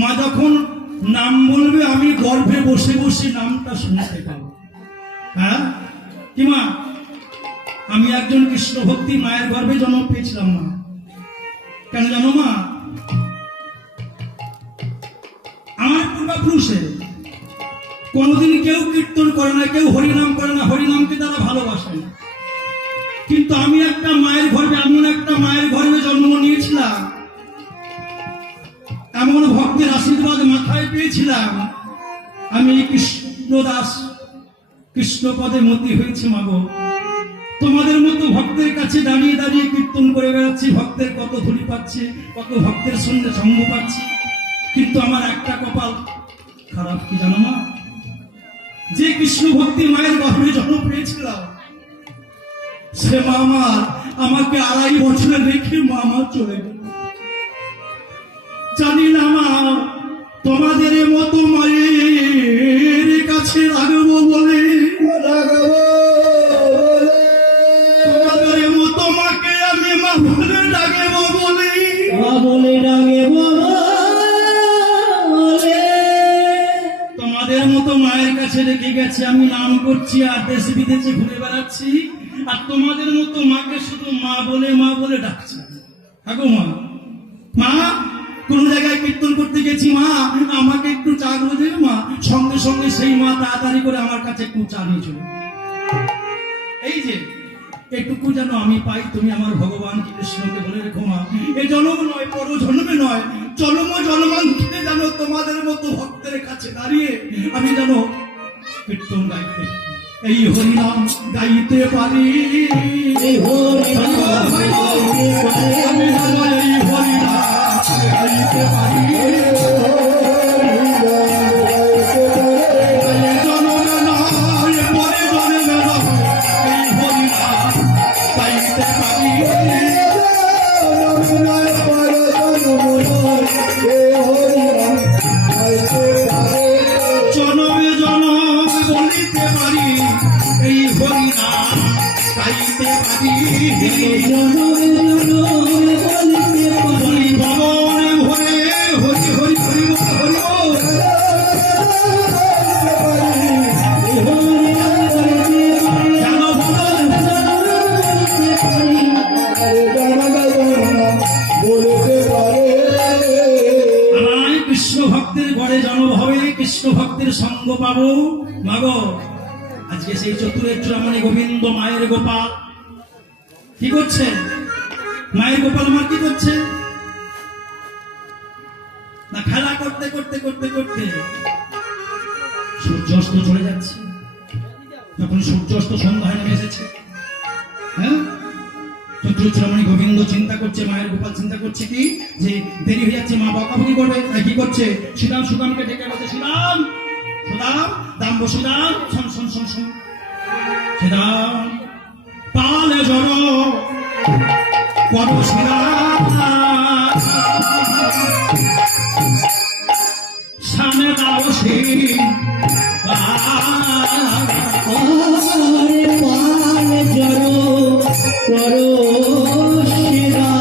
মা যখন নাম বলবে, আমি গর্ভে বসে বসে নামটা শুনতে পাবো। হ্যাঁ কি মা? আমি একজন কৃষ্ণ ভক্তি মায়ের গর্ভে জন্ম পেয়েছিলাম মা। কেন জানো মা? আমার পূর্বাপুরুষে কোনোদিন কেউ কীর্তন করে না, কেউ হরিনাম করে না, হরিনামকে তারা ভালোবাসে না। কিন্তু আমি একটা মায়ের গর্ভে, এমন একটা মায়ের গর্ভে জন্ম নিয়েছিলাম, এমন ভক্তের আশীর্বাদ মাথায় পেয়েছিলাম, আমি কৃষ্ণদাস, কৃষ্ণ পদে মতি হয়েছে মাগো। তোমাদের মতো ভক্তের কাছে দাঁড়িয়ে দাঁড়িয়ে কীর্তন করে বেড়াচ্ছি, ভক্তের কত ধুলি পাচ্ছি, কত ভক্তের সঙ্গে সঙ্গ পাচ্ছি। কিন্তু আমার একটা কপাল খারাপ, কি জানো মা? যে কৃষ্ণ ভক্তি মায়ের গর্ভে জন্ম পেয়েছিলাম, সে মা আমাকে 2.5 বছরে রেখে মা চলে গেল। জানি না মা, তোমাদের মতো মায়ের কাছে রাখবো বলে, তোমাদের মতো মাকে আমি মা বলে ডাকবো বলে, মা বলে ডাকে বলে, তোমাদের মতো মায়ের কাছে রেখে গেছে। আমি নাম করছি আর দেশে বিদেশে ঘুরে বেড়াচ্ছি, আর তোমাদের মতো মাকে শুধু মা বলে ডাকছি। থাকো মা। মা, কোন জায়গায় কীর্তন করতে গেছি, মা আমাকে একটু চা করে দেবে মা, সঙ্গে সঙ্গে সেই মা তাড়াতাড়ি করে আমার কাছে একটু চা নিয়ে চলে। এই যে এটুকু যেন আমি পাই, তুমি আমার ভগবান কৃষ্ণকে বলে রেখো মা, এই জন্ম নয়, পর জন্মে নয়, জন্মান্তরে যেন তোমাদের মতো ভক্তের কাছে দাঁড়িয়ে আমি যেন কীর্তন গাইতে, এই হরিনাম গাইতে পারি। এই হরিনাম গাইতে পারি, আমি যেন এই হরিনাম গাইতে পারি। জন্মে নয়, পরে জন্মে নয়, এই হরিনাম গাইতে পারি। জনমে জনম বলিতে পারি, এই হরিনাম গাইতে পারি। জনমে জনমে বলিতে পারি, বলি ভবনে ভরে হরি হরি হরি বল, হরি বল। এই হরিনাম গাইতে পারি, যেন ভগবান আমায় কৃষ্ণ ভক্তের ঘরে জন্ম হবে, কৃষ্ণ ভক্তের সঙ্গ পাবো। মাগো, আজকে সেই চতুরের চূড়ামণি গোবিন্দ মায়ের গোপাল কি করছে? মায়ের গোপাল আমার কি করছে না, খেলা করতে করতে করতে করতে সূর্যাস্ত চলে যাচ্ছে। যখন সূর্যাস্ত সন্ধ্যা হয়ে নেমে এসেছে, হ্যাঁ, চতুর্চূড়ামণি গোবিন্দ চিন্তা করছে, মায়ের গোপাল চিন্তা করছে কি, যে দেরি হয়ে যাচ্ছে, মা বকাবকি করবে, তাই কি করছে, সুদামকে ডেকে বলছে, সুদাম দাম বসুদাম, শোন শোন শোন শোন, সুদাম পালে জড় কর সুদাম, সামনে দাও সে আরে পাল জড়ো করো শিরা,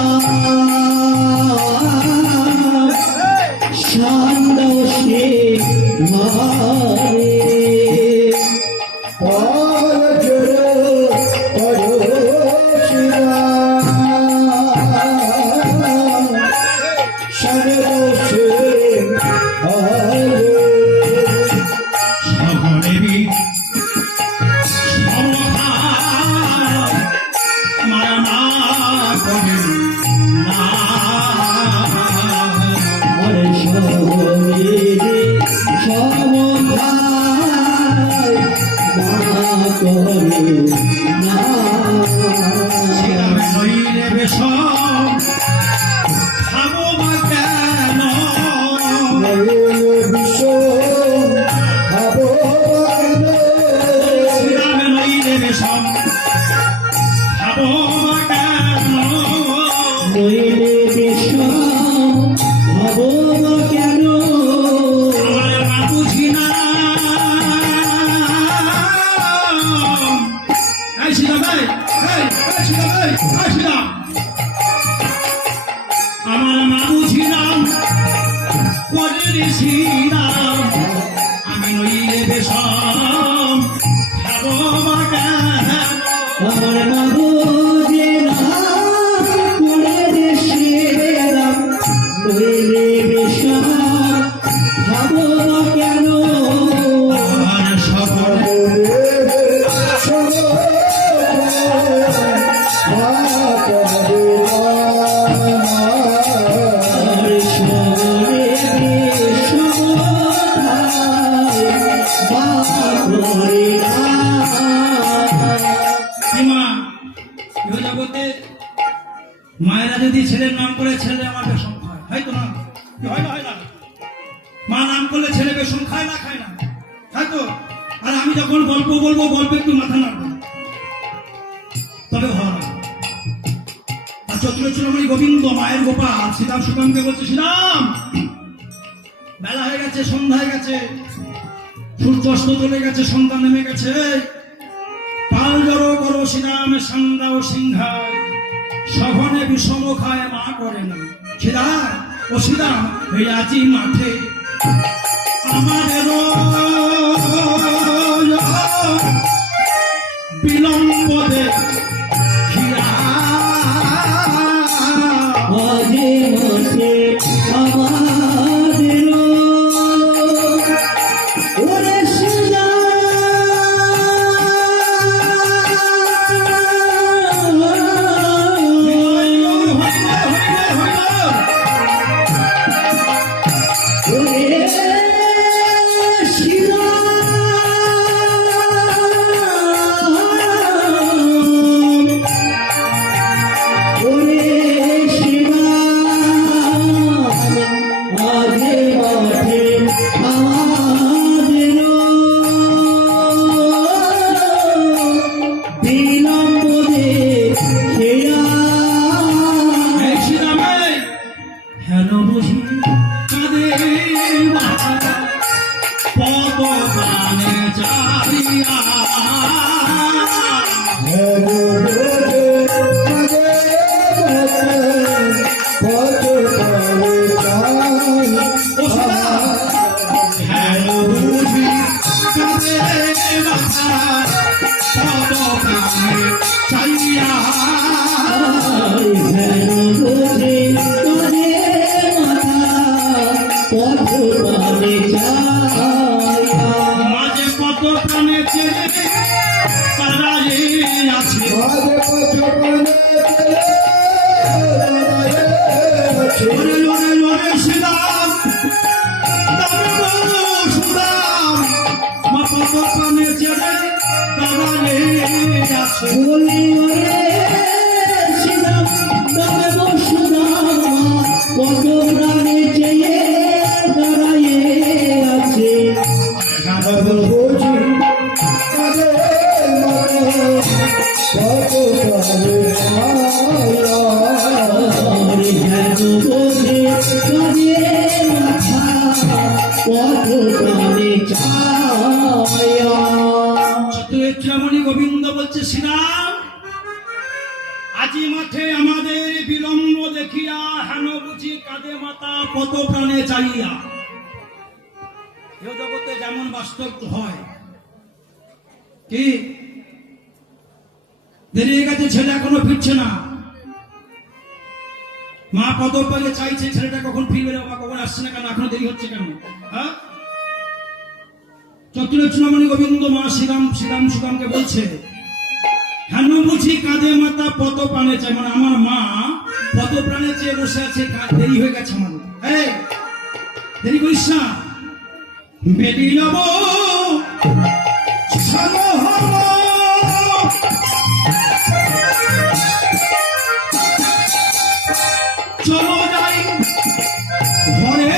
আমার মা বুঝিলাম করে ঋষিরাম আমি নইলে বেশম খাবো বা কেন? আমার মাগো যে নাম করে রে শ্রীরাম নইলে বেশাম ভাবো না কেন আর সবার আর সরে করে সীমা ইহ জগতে মায়েরা যদি ছেলের নাম করে ছেলে আমার বেশম খায়, হয়তো না? কি হয় না, হয় না? মা নাম করলে ছেলে বেশম খায় না, খায় না, তাই তো? আর আমি যখন গল্প বলবো গল্পে একটু মাথা নাড়বো, তবে হয় না। আর চতুর চূড়ামণি গোবিন্দ মায়ের গোপাল শ্রীরাম সুদামকে বলছে, শ্রীরাম বেলা হয়ে গেছে, সন্ধ্যা হয়ে গেছে, সূর্য অস্ত চলে গেছে, সন্ধ্যা নেমে গেছে, পাল জড়ো করো শ্রীরামের সান্দাও সিংহায়, সঘনে বিষম খায় মা করে না। শ্রীরাম ও শ্রীরাম এই আজি মাঠে আমাদের বিলম্ব দেখিয়া আজে মাঠে আমাদের ওরে এই শ্রীরামে হেন বুঝি কাঁদে মাতা পদ গানে চারিয়া হেন বুঝি কাঁদে মাতা পদ গানে চারিয়া মাঝে কত প্রাণে ছেড়ে তারা আছে লড়ে লড়ে লড়ে শ্রীরাম তবে বলো সুরাম মা কত প্রাণে ছেড়ে তারা আছে চতুর্থমণি গোবিন্দ বলছে, শ্রীরাম আজি মাঠে আমাদের বিলম্ব দেখিয়া হেন বুঝি কাঁদে মাতা কত প্রাণে চাইয়া। এ জগতে যেমন বাস্তব হয়, কি দেরি হয়ে গেছে, ছেলে এখনো ফিরছে না, মা কত প্রাণে চাইছে ছেলেটা কখন ফিরবে, বাবা কখন আসছে না কেন, এখনো দেরি হচ্ছে কেন? হ্যাঁ, চতুর্থমণি গোবিন্দ মা শ্রীরাম সুদামকে বলছে, হেন বুঝি কাঁদে মাতা পত প্রাণে চাই, মানে আমার মা পত প্রাণে চেয়ে বসে আছে, দেরি হয়ে গেছে আমার। এই দেরি করিস না, বেদি লব চলো যাই ঘরে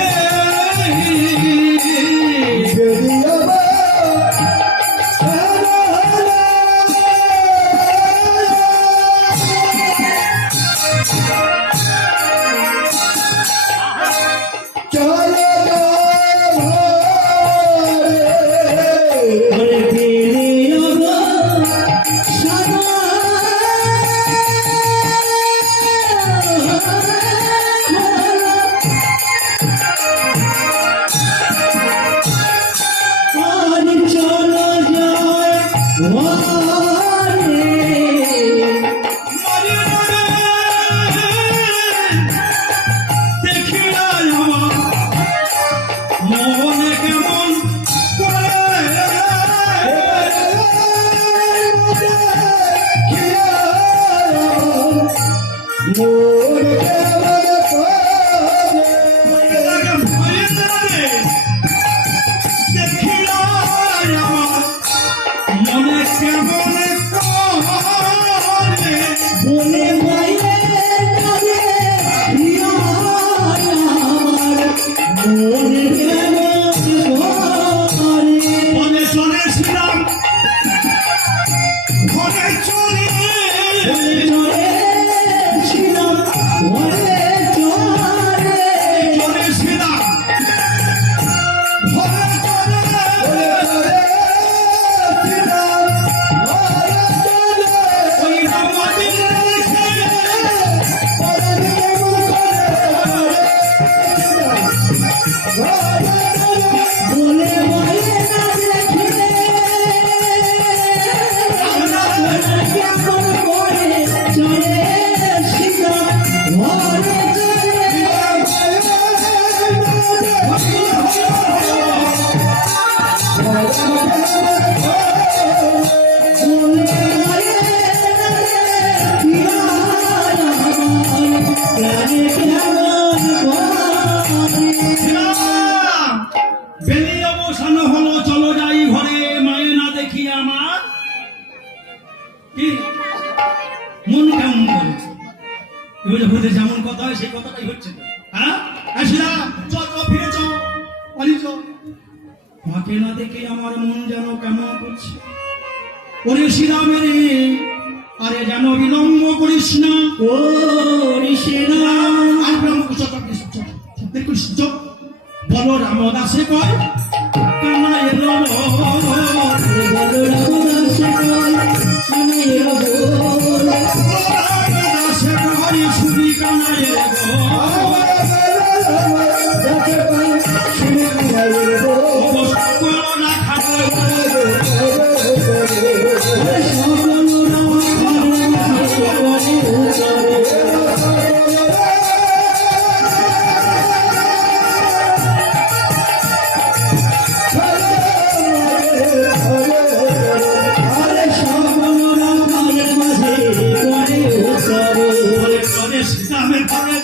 হচ্ছে তো। হ্যাঁ আসিরা চ চ ফিরে চ পালিয়ে চ। মাকে না দেখে আমার মন যেন কেমন করছে। ওরে শ্রীরামের আরে যেন বিলম্ব করিস না। ও ঋষিরা আর বিলম্ব করিস চুপ। বলো রামদাসে কয় কানা এলো বলরামদাসে কয় কানা এলো রামদাসে কয় শুনি কানা এলো দাসে কয় শুনে কানা এলো করোনা খাবে শ্রীরামের ঘরে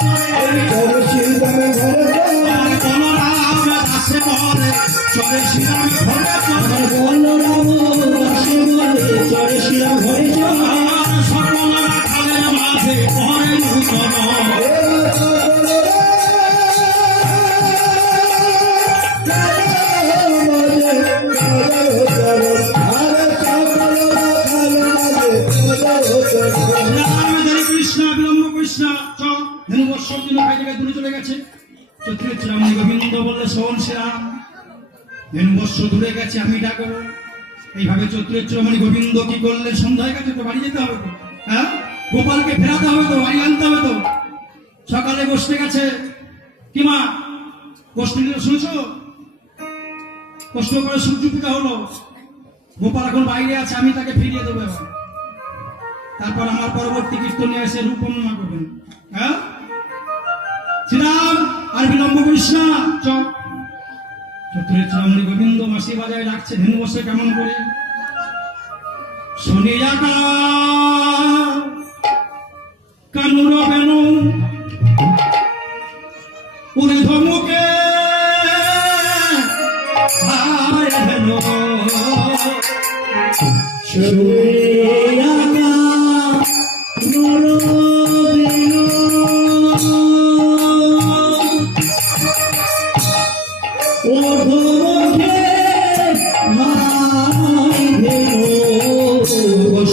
রামদাসে বলে চলে শ্রীরামের ঘরে সর্বনারা খালের মাঝে পরে নূতন কৃষ্ণ বিলম্ব কৃষ্ণ চ ধনু বৎসর দিন খাই থেকে দূরে চলে গেছে। চতুর্থ রামনি গোবিন্দ বললে শোন শ্রীরাম ধনু বৎসর দূরে গেছে আমি ডাকবো। এইভাবে চতুর্থ রমণী গোবিন্দ কি করলে সন্ধ্যা হয়ে গেছে তো বাড়ি যেতে হবে তো। হ্যাঁ গোপালকে ফেরাতে হবে তো বাড়ি আনতে হবে তো। সকালে বসতে গেছে কি মা কষ্ট শুনছো কষ্ট করে সূর্য পূজা হলো। গোপাল এখন বাইরে আছে আমি তাকে ফিরিয়ে দেবো এবার। তারপর আমার পরবর্তী কীর্তনে এসে রূপ বর্ণনা করবেন। হ্যাঁ শ্রীরাম আর বিলম্ব করিস না চ। চতুর্থ রমণী গোবিন্দ মাসি বাজায় রাখছে ধেনু বসে কেমন করে শুনিয়া কানুর বেন উড়ে ধমুকে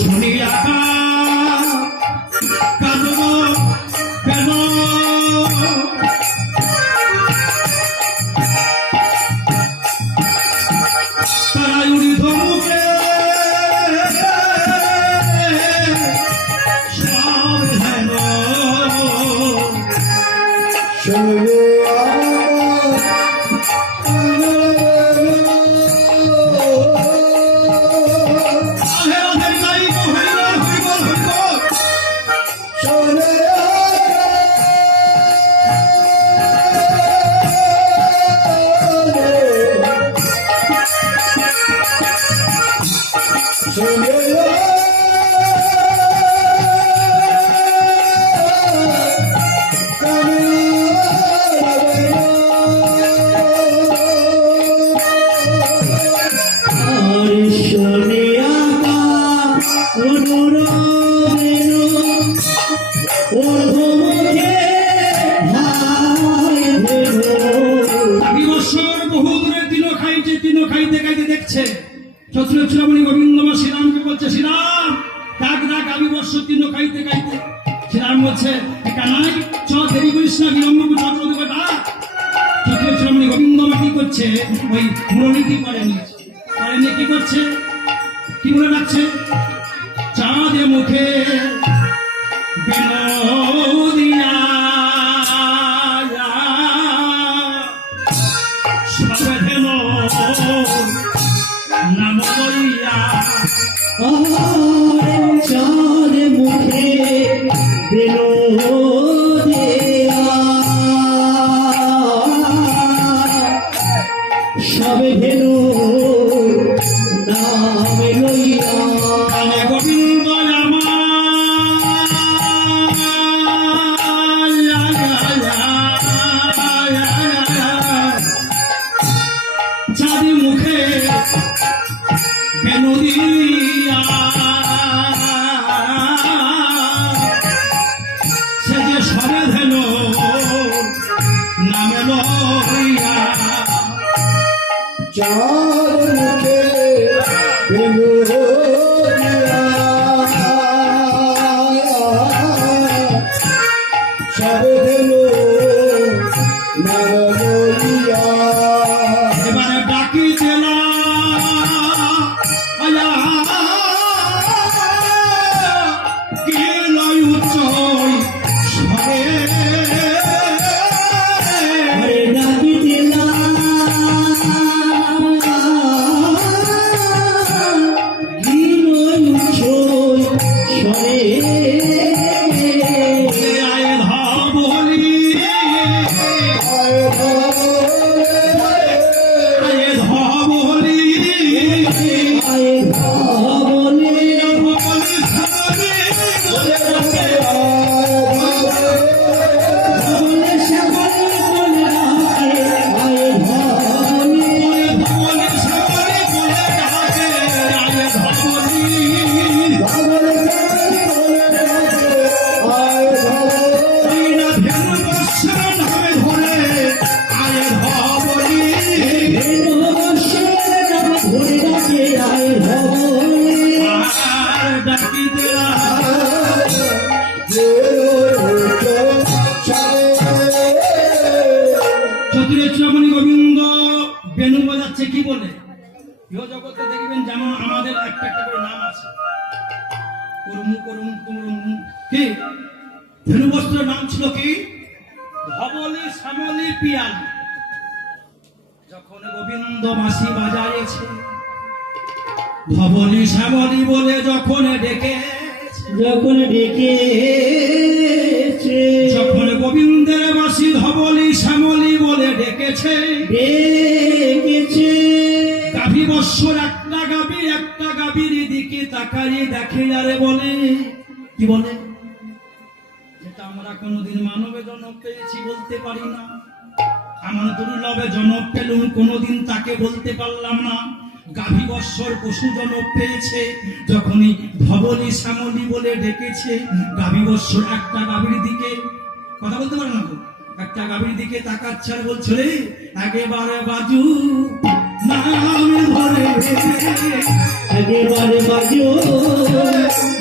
শুনিয়া কানুর বেন তারাই উড়ি ধমুকে সব হেন আহে আহে গাই গো হইল হইল হইল খাইতে খাইতে দেখছে চতুর্থ রমণী গোবিন্দ শ্রীরামকে বলছে শ্রীরাম ডাক ডাক আমি বর্ষ তিন খাইতে খাইতে। শ্রীরাম বলছে কানাই চ দেরি করিস না বিলম্ব ডাক। চতুর্থ রমণী গোবিন্দ কি করছে ওই মুরলীটি করে নিয়েছে করে নিয়ে কি করছে কি বলে ডাকছে চাঁদে মুখে বিনোদিয়া নাম লইয়া চাঁদ মুখে সবে ভেলো নাম লইয়া কানে গোবিন্দ চার মুখে বেনু সবে ধেনু নারলিয়া এবারে ডাকি জেলা কে লয় উচ্চই সবে আরে ডাকি দিলাম দিনই উচ্ছ্বই স্বরে আয় ধবলি আয় ধবলি আয়ে ভাবনে ধবলি সামনে ভাবনে শ্যামলে বলে ডাকে আয়ে ভাবনে ধবলি সামনে বলে ডাকে আয় ধবলি না ধেনু বর্ষা নামে ধরে আয় ধবলি ধেনু বর্ষের নাম ধরে ডাকে আয়ে ভাবনে আর ডাকি দেলা চতুরে চূড়ামণি গোবিন্দ বেনু বাজাচ্ছে কি বলে ইহ জগতে দেখবেন যেমন আমাদের একটা একটা করে নাম আছে করমু করমু করমু কি ধেনু বস্ত্রের নাম ছিল কি ধবলি শ্যামলি পিয়ালি যখন গোবিন্দ বাঁশি বাজাইছে ধবলি শ্যামলি বলে যখন ডেকেছে যখন ডেকেছে যখন গোবিন্দের বাঁশি ধবলি শ্যামলি বলে ডেকেছে ডেকেছে গাভী বৎসর একটা গাভীর দিকে তাকাইয়ে দেখে আরে বলে কি বলে যেটা আমরা কোনোদিন মানবে জন্ম পেয়েছি বলতে পারি না আমার দুর্লভে জন্ম পেলুম কোনোদিন তাকে বলতে পারলাম না গাভী বৎসর পশু জন্ম পেয়েছে যখনই ধবলি শ্যামলি বলে ডেকেছে গাভী বৎসর একটা গাভীর দিকে কথা বলতে পারে না তো একটা গাভীর দিকে তাকাচ্ছে আর বলছে রে একেবারে বাজু নাম ধরে একেবারে বাজো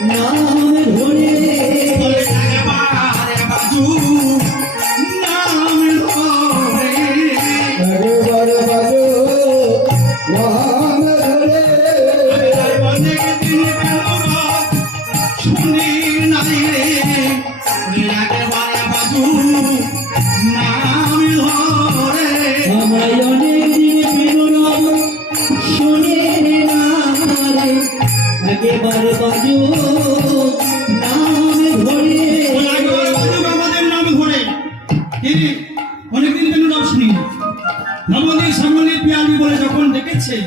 নাম ধরে বলে একেবারে বাজু নাম ধরে অনেক দিন বেলুরাত শুনি নাই রে একেবারে বাজু নাম ধরে আমায় অনেক দিন পেরোলাম শুনে না রে একেবারে বাজো নাম ধরে আমাদের নাম ধরে কি অনেকদিন কেন নাম শুনি নবনী সামনে পিয়ালি বলে যখন ডেকেছে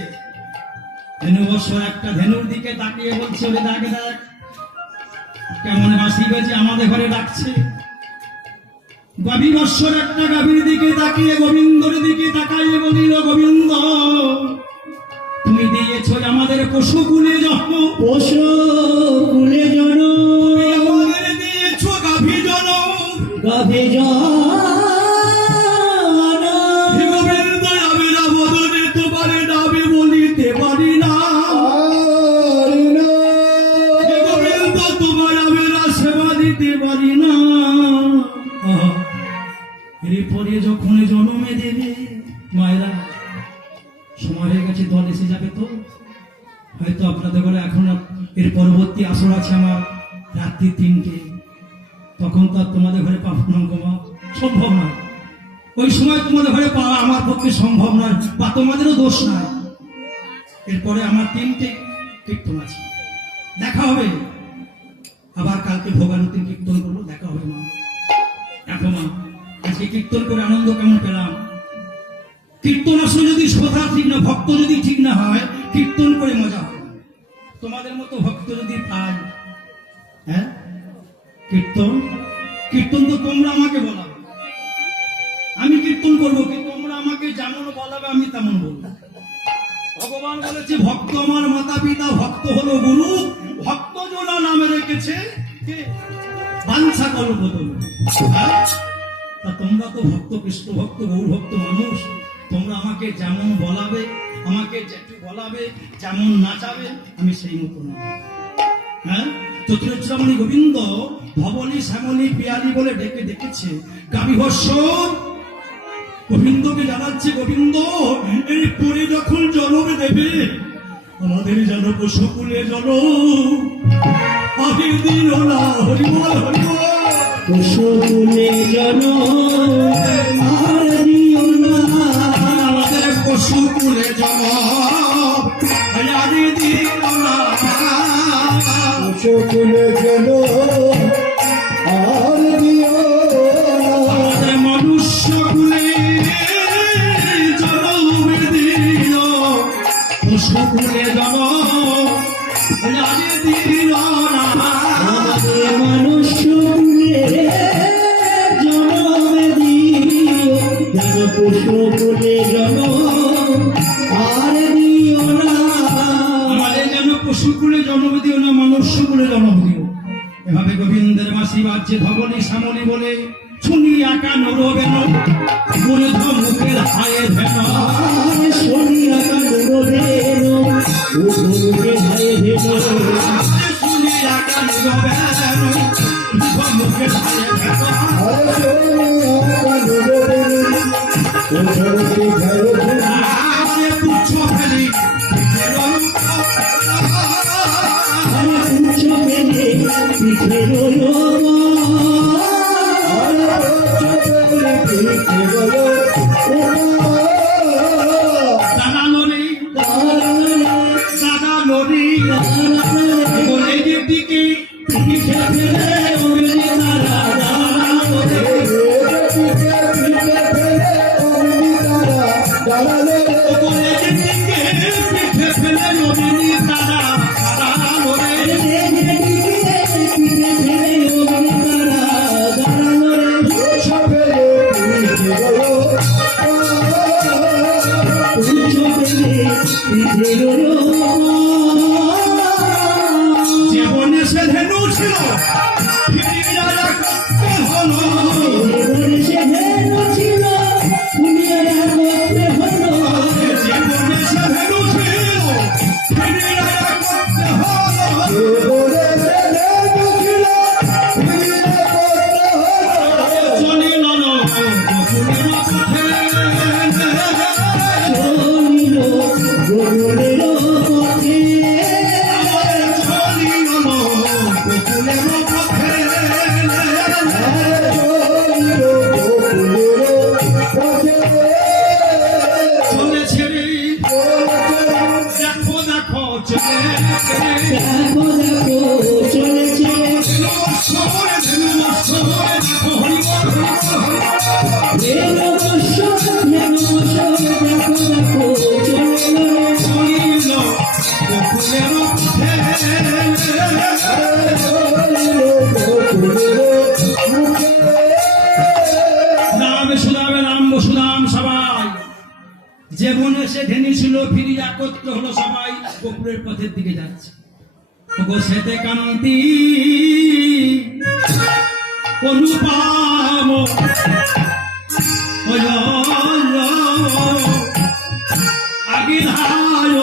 ধেনু বৎসর একটা ধেনুর দিকে তাকিয়ে বলছে ওরে ডাকে দেখ কেমন বাঁশি বেজে আমাদের ঘরে ডাকছে গাভী বৎসর একটা গাভীর দিকে তাকিয়ে গোবিন্দর দিকে তাকাইয়ে বলিল গোবিন্দ তুমি দিয়েছো আমাদের পশুকুলে জন্ম পশু কুলে জন তুমি আমাদের দিয়েছো গাভী জনম গাভে জন হে গোবিন্দ আমি না বদলে তোমারে নামে বলিতে পারি না হে গোবিন্দ তোমার আমি না সেবা দিতে পারি না এরপরে যখন জন্মে দেবে মায়েরা সময় হয়ে গেছে দল এসে যাবে তো হয়তো আপনাদের ঘরে এখন এর পরবর্তী আসর আছে আমার রাত্রি 3টে তখন তো আর তোমাদের ঘরে পাবো না সম্ভব নয় ওই সময় তোমাদের ঘরে পাওয়া আমার পক্ষে সম্ভব নয় বা তোমাদেরও দোষ নাই এরপরে আমার 3টে কীর্তন আছে দেখা হবে আবার কালকে ভোগানুতি কীর্তন করবো দেখা হবে মা দেখো মা আজকে কীর্তন করে আনন্দ কেমন পেলাম কীর্তন আসলে যদি শ্রোতা ঠিক না ভক্ত যদি ঠিক না হয় কীর্তন করে মজা হয় তোমাদের মতো ভক্ত যদি পাই হ্যাঁ কীর্তন কীর্তন তো তোমরা আমাকে বলাবে আমি কীর্তন করবো কি তোমরা আমাকে যেমন বলাবে আমি তেমন বলবো ভগবান বলেছে ভক্ত আমার মাতা পিতা ভক্ত হলো গুরু ভক্ত জোড়া নামে রেখেছে কে বাঞ্ছা কল্পতরু তা তোমরা তো ভক্ত কৃষ্ণ ভক্ত গৌর ভক্ত মানুষ তোমরা আমাকে যেমন বলাবে আমাকে যেটু বলাবে, যেমন নাচাবে, আমি সেই মতো নাচব। হ্যাঁ, চতুরশ্রমণী গোবিন্দ ধবলি শ্যামলী পিয়ালি বলে ডেকে ডেকেছে। গাবিভস্য গোবিন্দকে জানাচ্ছে, গোবিন্দ এই পরে যখন জন্ম দেবে আমাদের যেন পশুকুলে জন্ম আবির দিল না। হরিবল হরিবল। পশুকুলে জনম আর দিও না, আমাদের পশুকুলে জন্ম আবির দিল না। সকলে যেন আর দিও না। আমাদের মনুষ্যকুলে জন্ম দিল, পশুকুলে জন্ম আবির দিল না। আমাদের মনুষ্যকুলে জনম দিও, যেন পশুকুলে জনম আর দিও না। আমাদের যেন পশুকুলে জন্ম দিও না, মনুষ্যকুলে জন্ম দিও। এভাবে গোবিন্দের মাসি বাজছে ধবলি শ্যামলী বলে, ছুনি আঁকা নরবেন মূর্ধ মুখের হায়ে ধেন। সোনিয়া কানুরের উঠে ভাই ভেন, ছুনি আঁকা নরবেন মূর্ধ মুখের হায়ে ধেন। আরে সোনিয়া কানুরে আরে পুচ্ছ ফেলি আমার পুচ্ছ মেলে পিঠে রইল। দাদা লরি দাদা লরি বলে যে দিকে পিঠে ফেলে ওরে দাদা দাদা বলে যে দিকে পিঠে ফেলে নবীনী দাদা দাদা লরে। জীবনে সে ধেনু ছিল ফিরিয়ে রাখতে হলো। জীবনে সে ধেনু ছিল ফিরিয়ে রাখতে হলো। চলিল না গোকুলের পথে, চলিল না গোকুলের পথে। চলেছে রে দেখো দেখো চলেছে রে। শহরে ধেনু শহরে দেখো হরিবল হরিবল হরিবল। চলিল গোকুলের পথে। রাম সুদামে রাম বসুদাম সবাই জীবনে সে ধেনি ছিল ফিরিয়া করতে হলো সবাই গোকুলের পথের দিকে যাচ্ছে। ওগো সেতে কান্তি অনুপাম আগে ধায়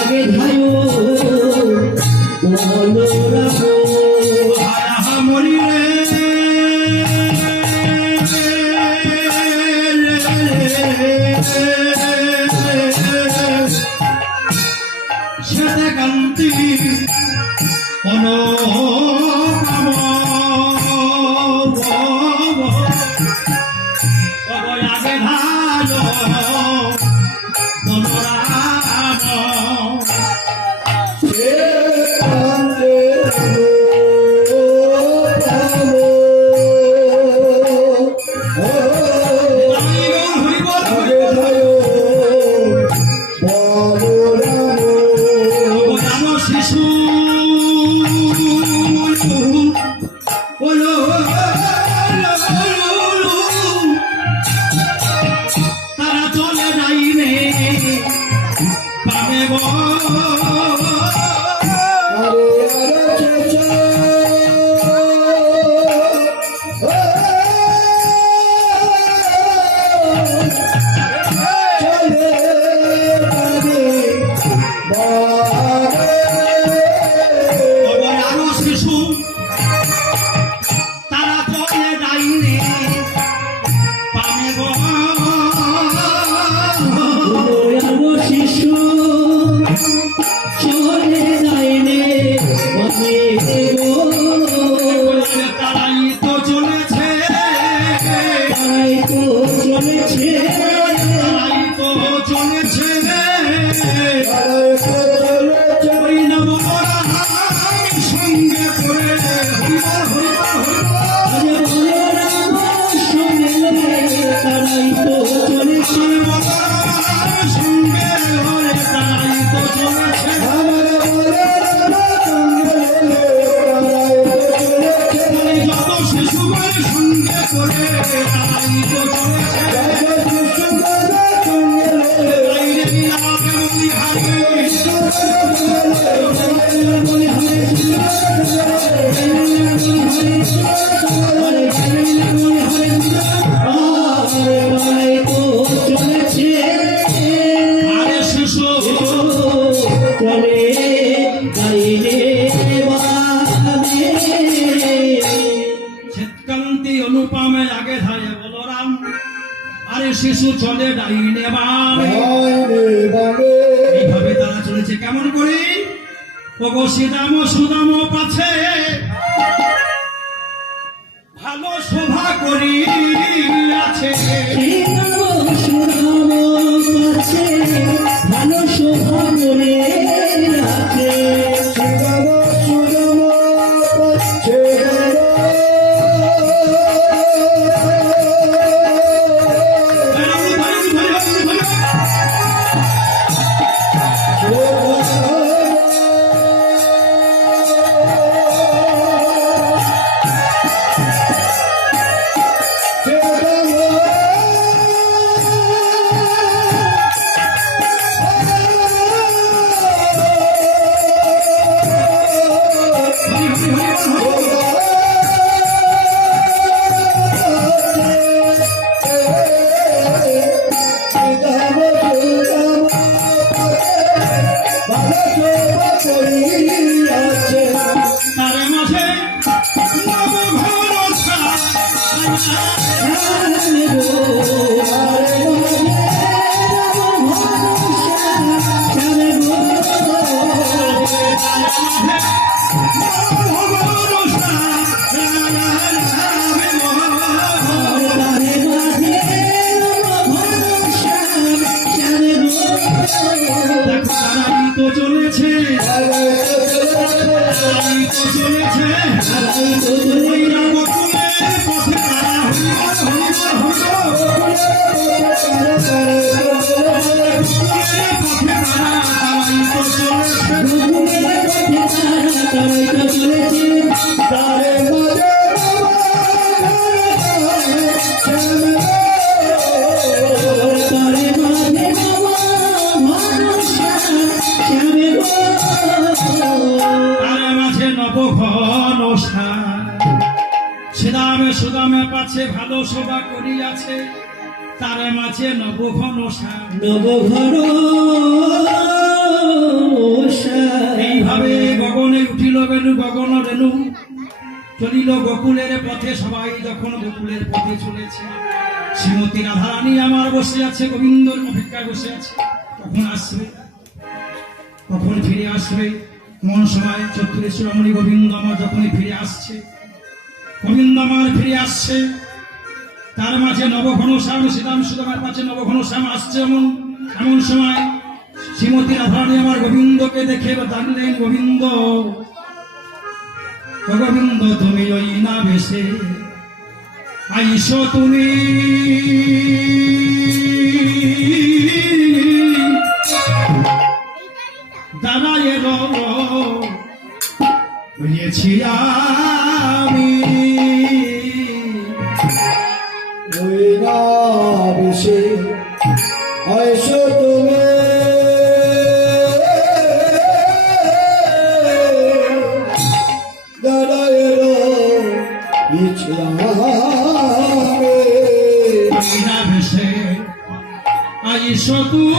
আগে ধায় বলো রাখো মরি সেতে কান্তি আগে শিশু তারা চলে যাই রে পাবে চলে ডাইনে বামে আইনে বামে এইভাবে তারা চলেছে কেমন করে ওগো শ্রীরাম সুদাম পাছে ভালো শোভা করি আছে শ্রীরাম সুরাম কাছে ভালো শোভা করে রাখে শ্রীরাম সুরাম পাচ্ছে তার মাঝে তো চলেছে চলেছে ওই রামকুলের পথে তারা তার মাঝে নবঘন শ্রীরামে সুদামে পাছে ভালো শোভা করিয়াছে তার মাঝে নবঘন নবঘন এইভাবে গগনে উঠিল বেনু গগন রেণু চলিল গোকুলের পথে সবাই যখন গোকুলের পথে চলেছে শ্রীমতী রাধারানী আমার বসে আছে গোবিন্দর অপেক্ষায় বসে আছে কখন আসবে কখন ফিরে আসবে কোন সময় চতুরেশ্বর রমণী গোবিন্দ আমার যখনই ফিরে আসছে গোবিন্দ আমার ফিরে আসছে তার মাঝে নবঘন শ্যাম শ্রীরাম সুদামার কাছে নবঘন শ্যাম আসছে এমন সময় শ্রীমতী রাধারানী আমার গোবিন্দকে দেখে জানলেন গোবিন্দ ও গোবিন্দ তুমি ওই না বেশে আইসো তুমি দাঁড়ায় রয়েছি আমি ওই না বেশে আইসো তুমি দাঁড়ায় না ভেসে আইসো তুমি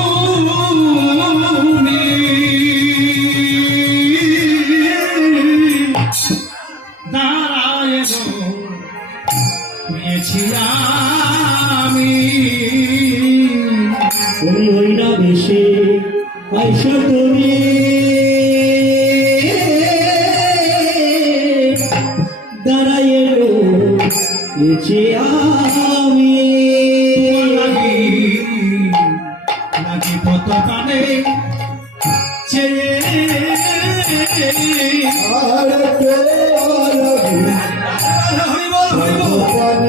দাঁড়ায় রয়েছি আমি তুমি হই না বেশি আইসো তুমি দাঁড়ায় রয়েছি আমি নাকি কত কানে চেয়ে আর হরিবল হরিবল আর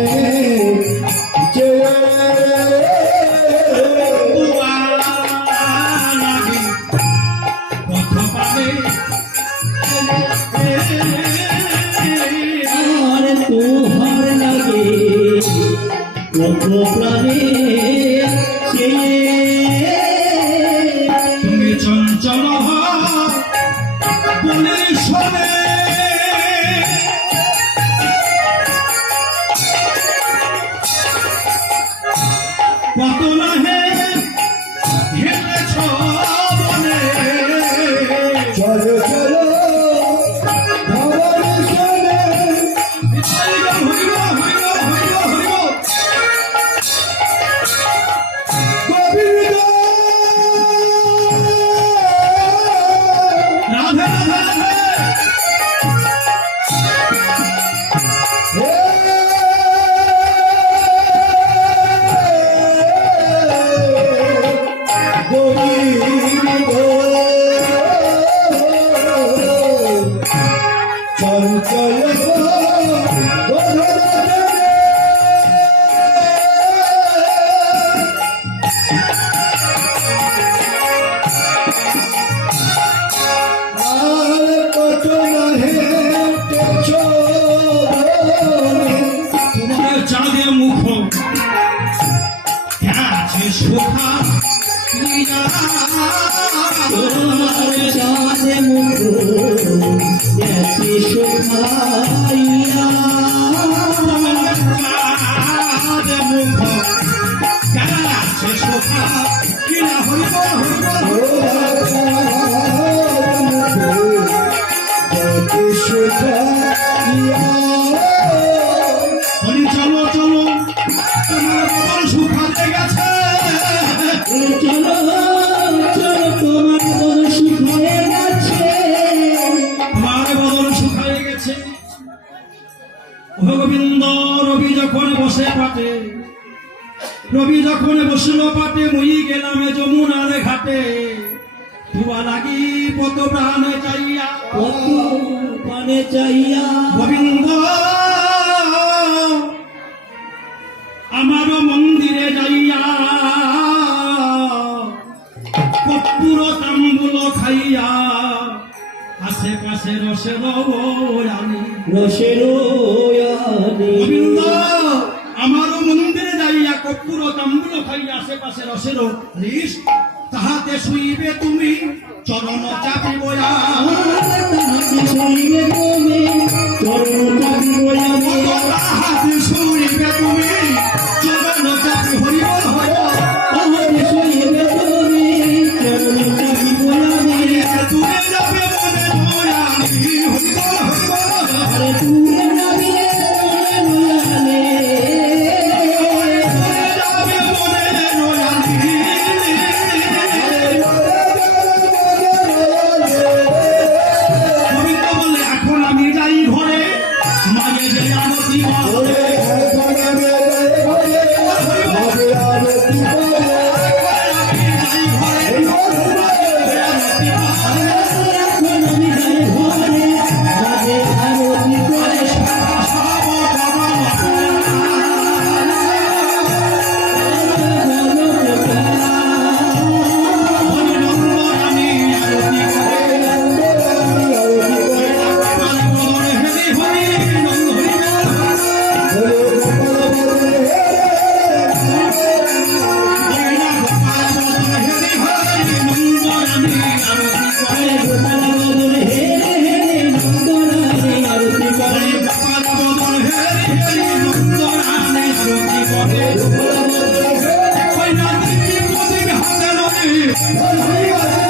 তোহার লাগে কত প্রাণে তুমি চঞ্চল বলে শোনে কত না হেলেছ বলে চলো চলো আমার সনে হরিবল হরিবল হরিবল হরিবল হরিবল চঞ্চল আর কত নহে তোমার চাঁদের মুখ আছে শোভা ক্রীড়া। তোমার চাঁদে মুখ গেছে শুকাইয়া চাঁদের মুখ আছে শোভা ক্রীড়া। হইব হইব হরি চলো চলো তোমার বদন শুকাতে গেছে। চলো চলো তোমার বদন শুকিয়ে গেছে আমার বদন শুকায়ে গেছে। ও গোবিন্দ রবি যখন বসে পাটে, রবি যখন বসল পাটে, মুই গেলাম যমুনার ঘাটে। ধুয়া লাগি পত প্রাণে চাইয়া কত পানে চাইয়া গোবিন্দ আমার মন্দিরে যাইয়া কর্পূর তাম্বুল খাইয়া আশেপাশে রসের আনি। রসের আনি গোবিন্দ আমার মন্দিরে যাইয়া কর্পূর তাম্বুল খাইয়া আশেপাশে রসের রিস, তাহাতে শুইবে তুমি চরণ চাপিব তাহাতে শুইবে তুমি চরণ চাপিব তাহাতে শুইবে তুমি চরণ চাপি হরিব হরিব। তাহাতে শুইবে তুমি চরণ চাপিব তুলে যাবে মনে দয়ালি হরিব হরিব। আরে তুমি নামিয়ে মনে নয়ালে যাবে মনে দয়ালি। গোবিন্দ বলে এখন আমি যাই ঘরে, মাঝে যে আরতি হয়। Hare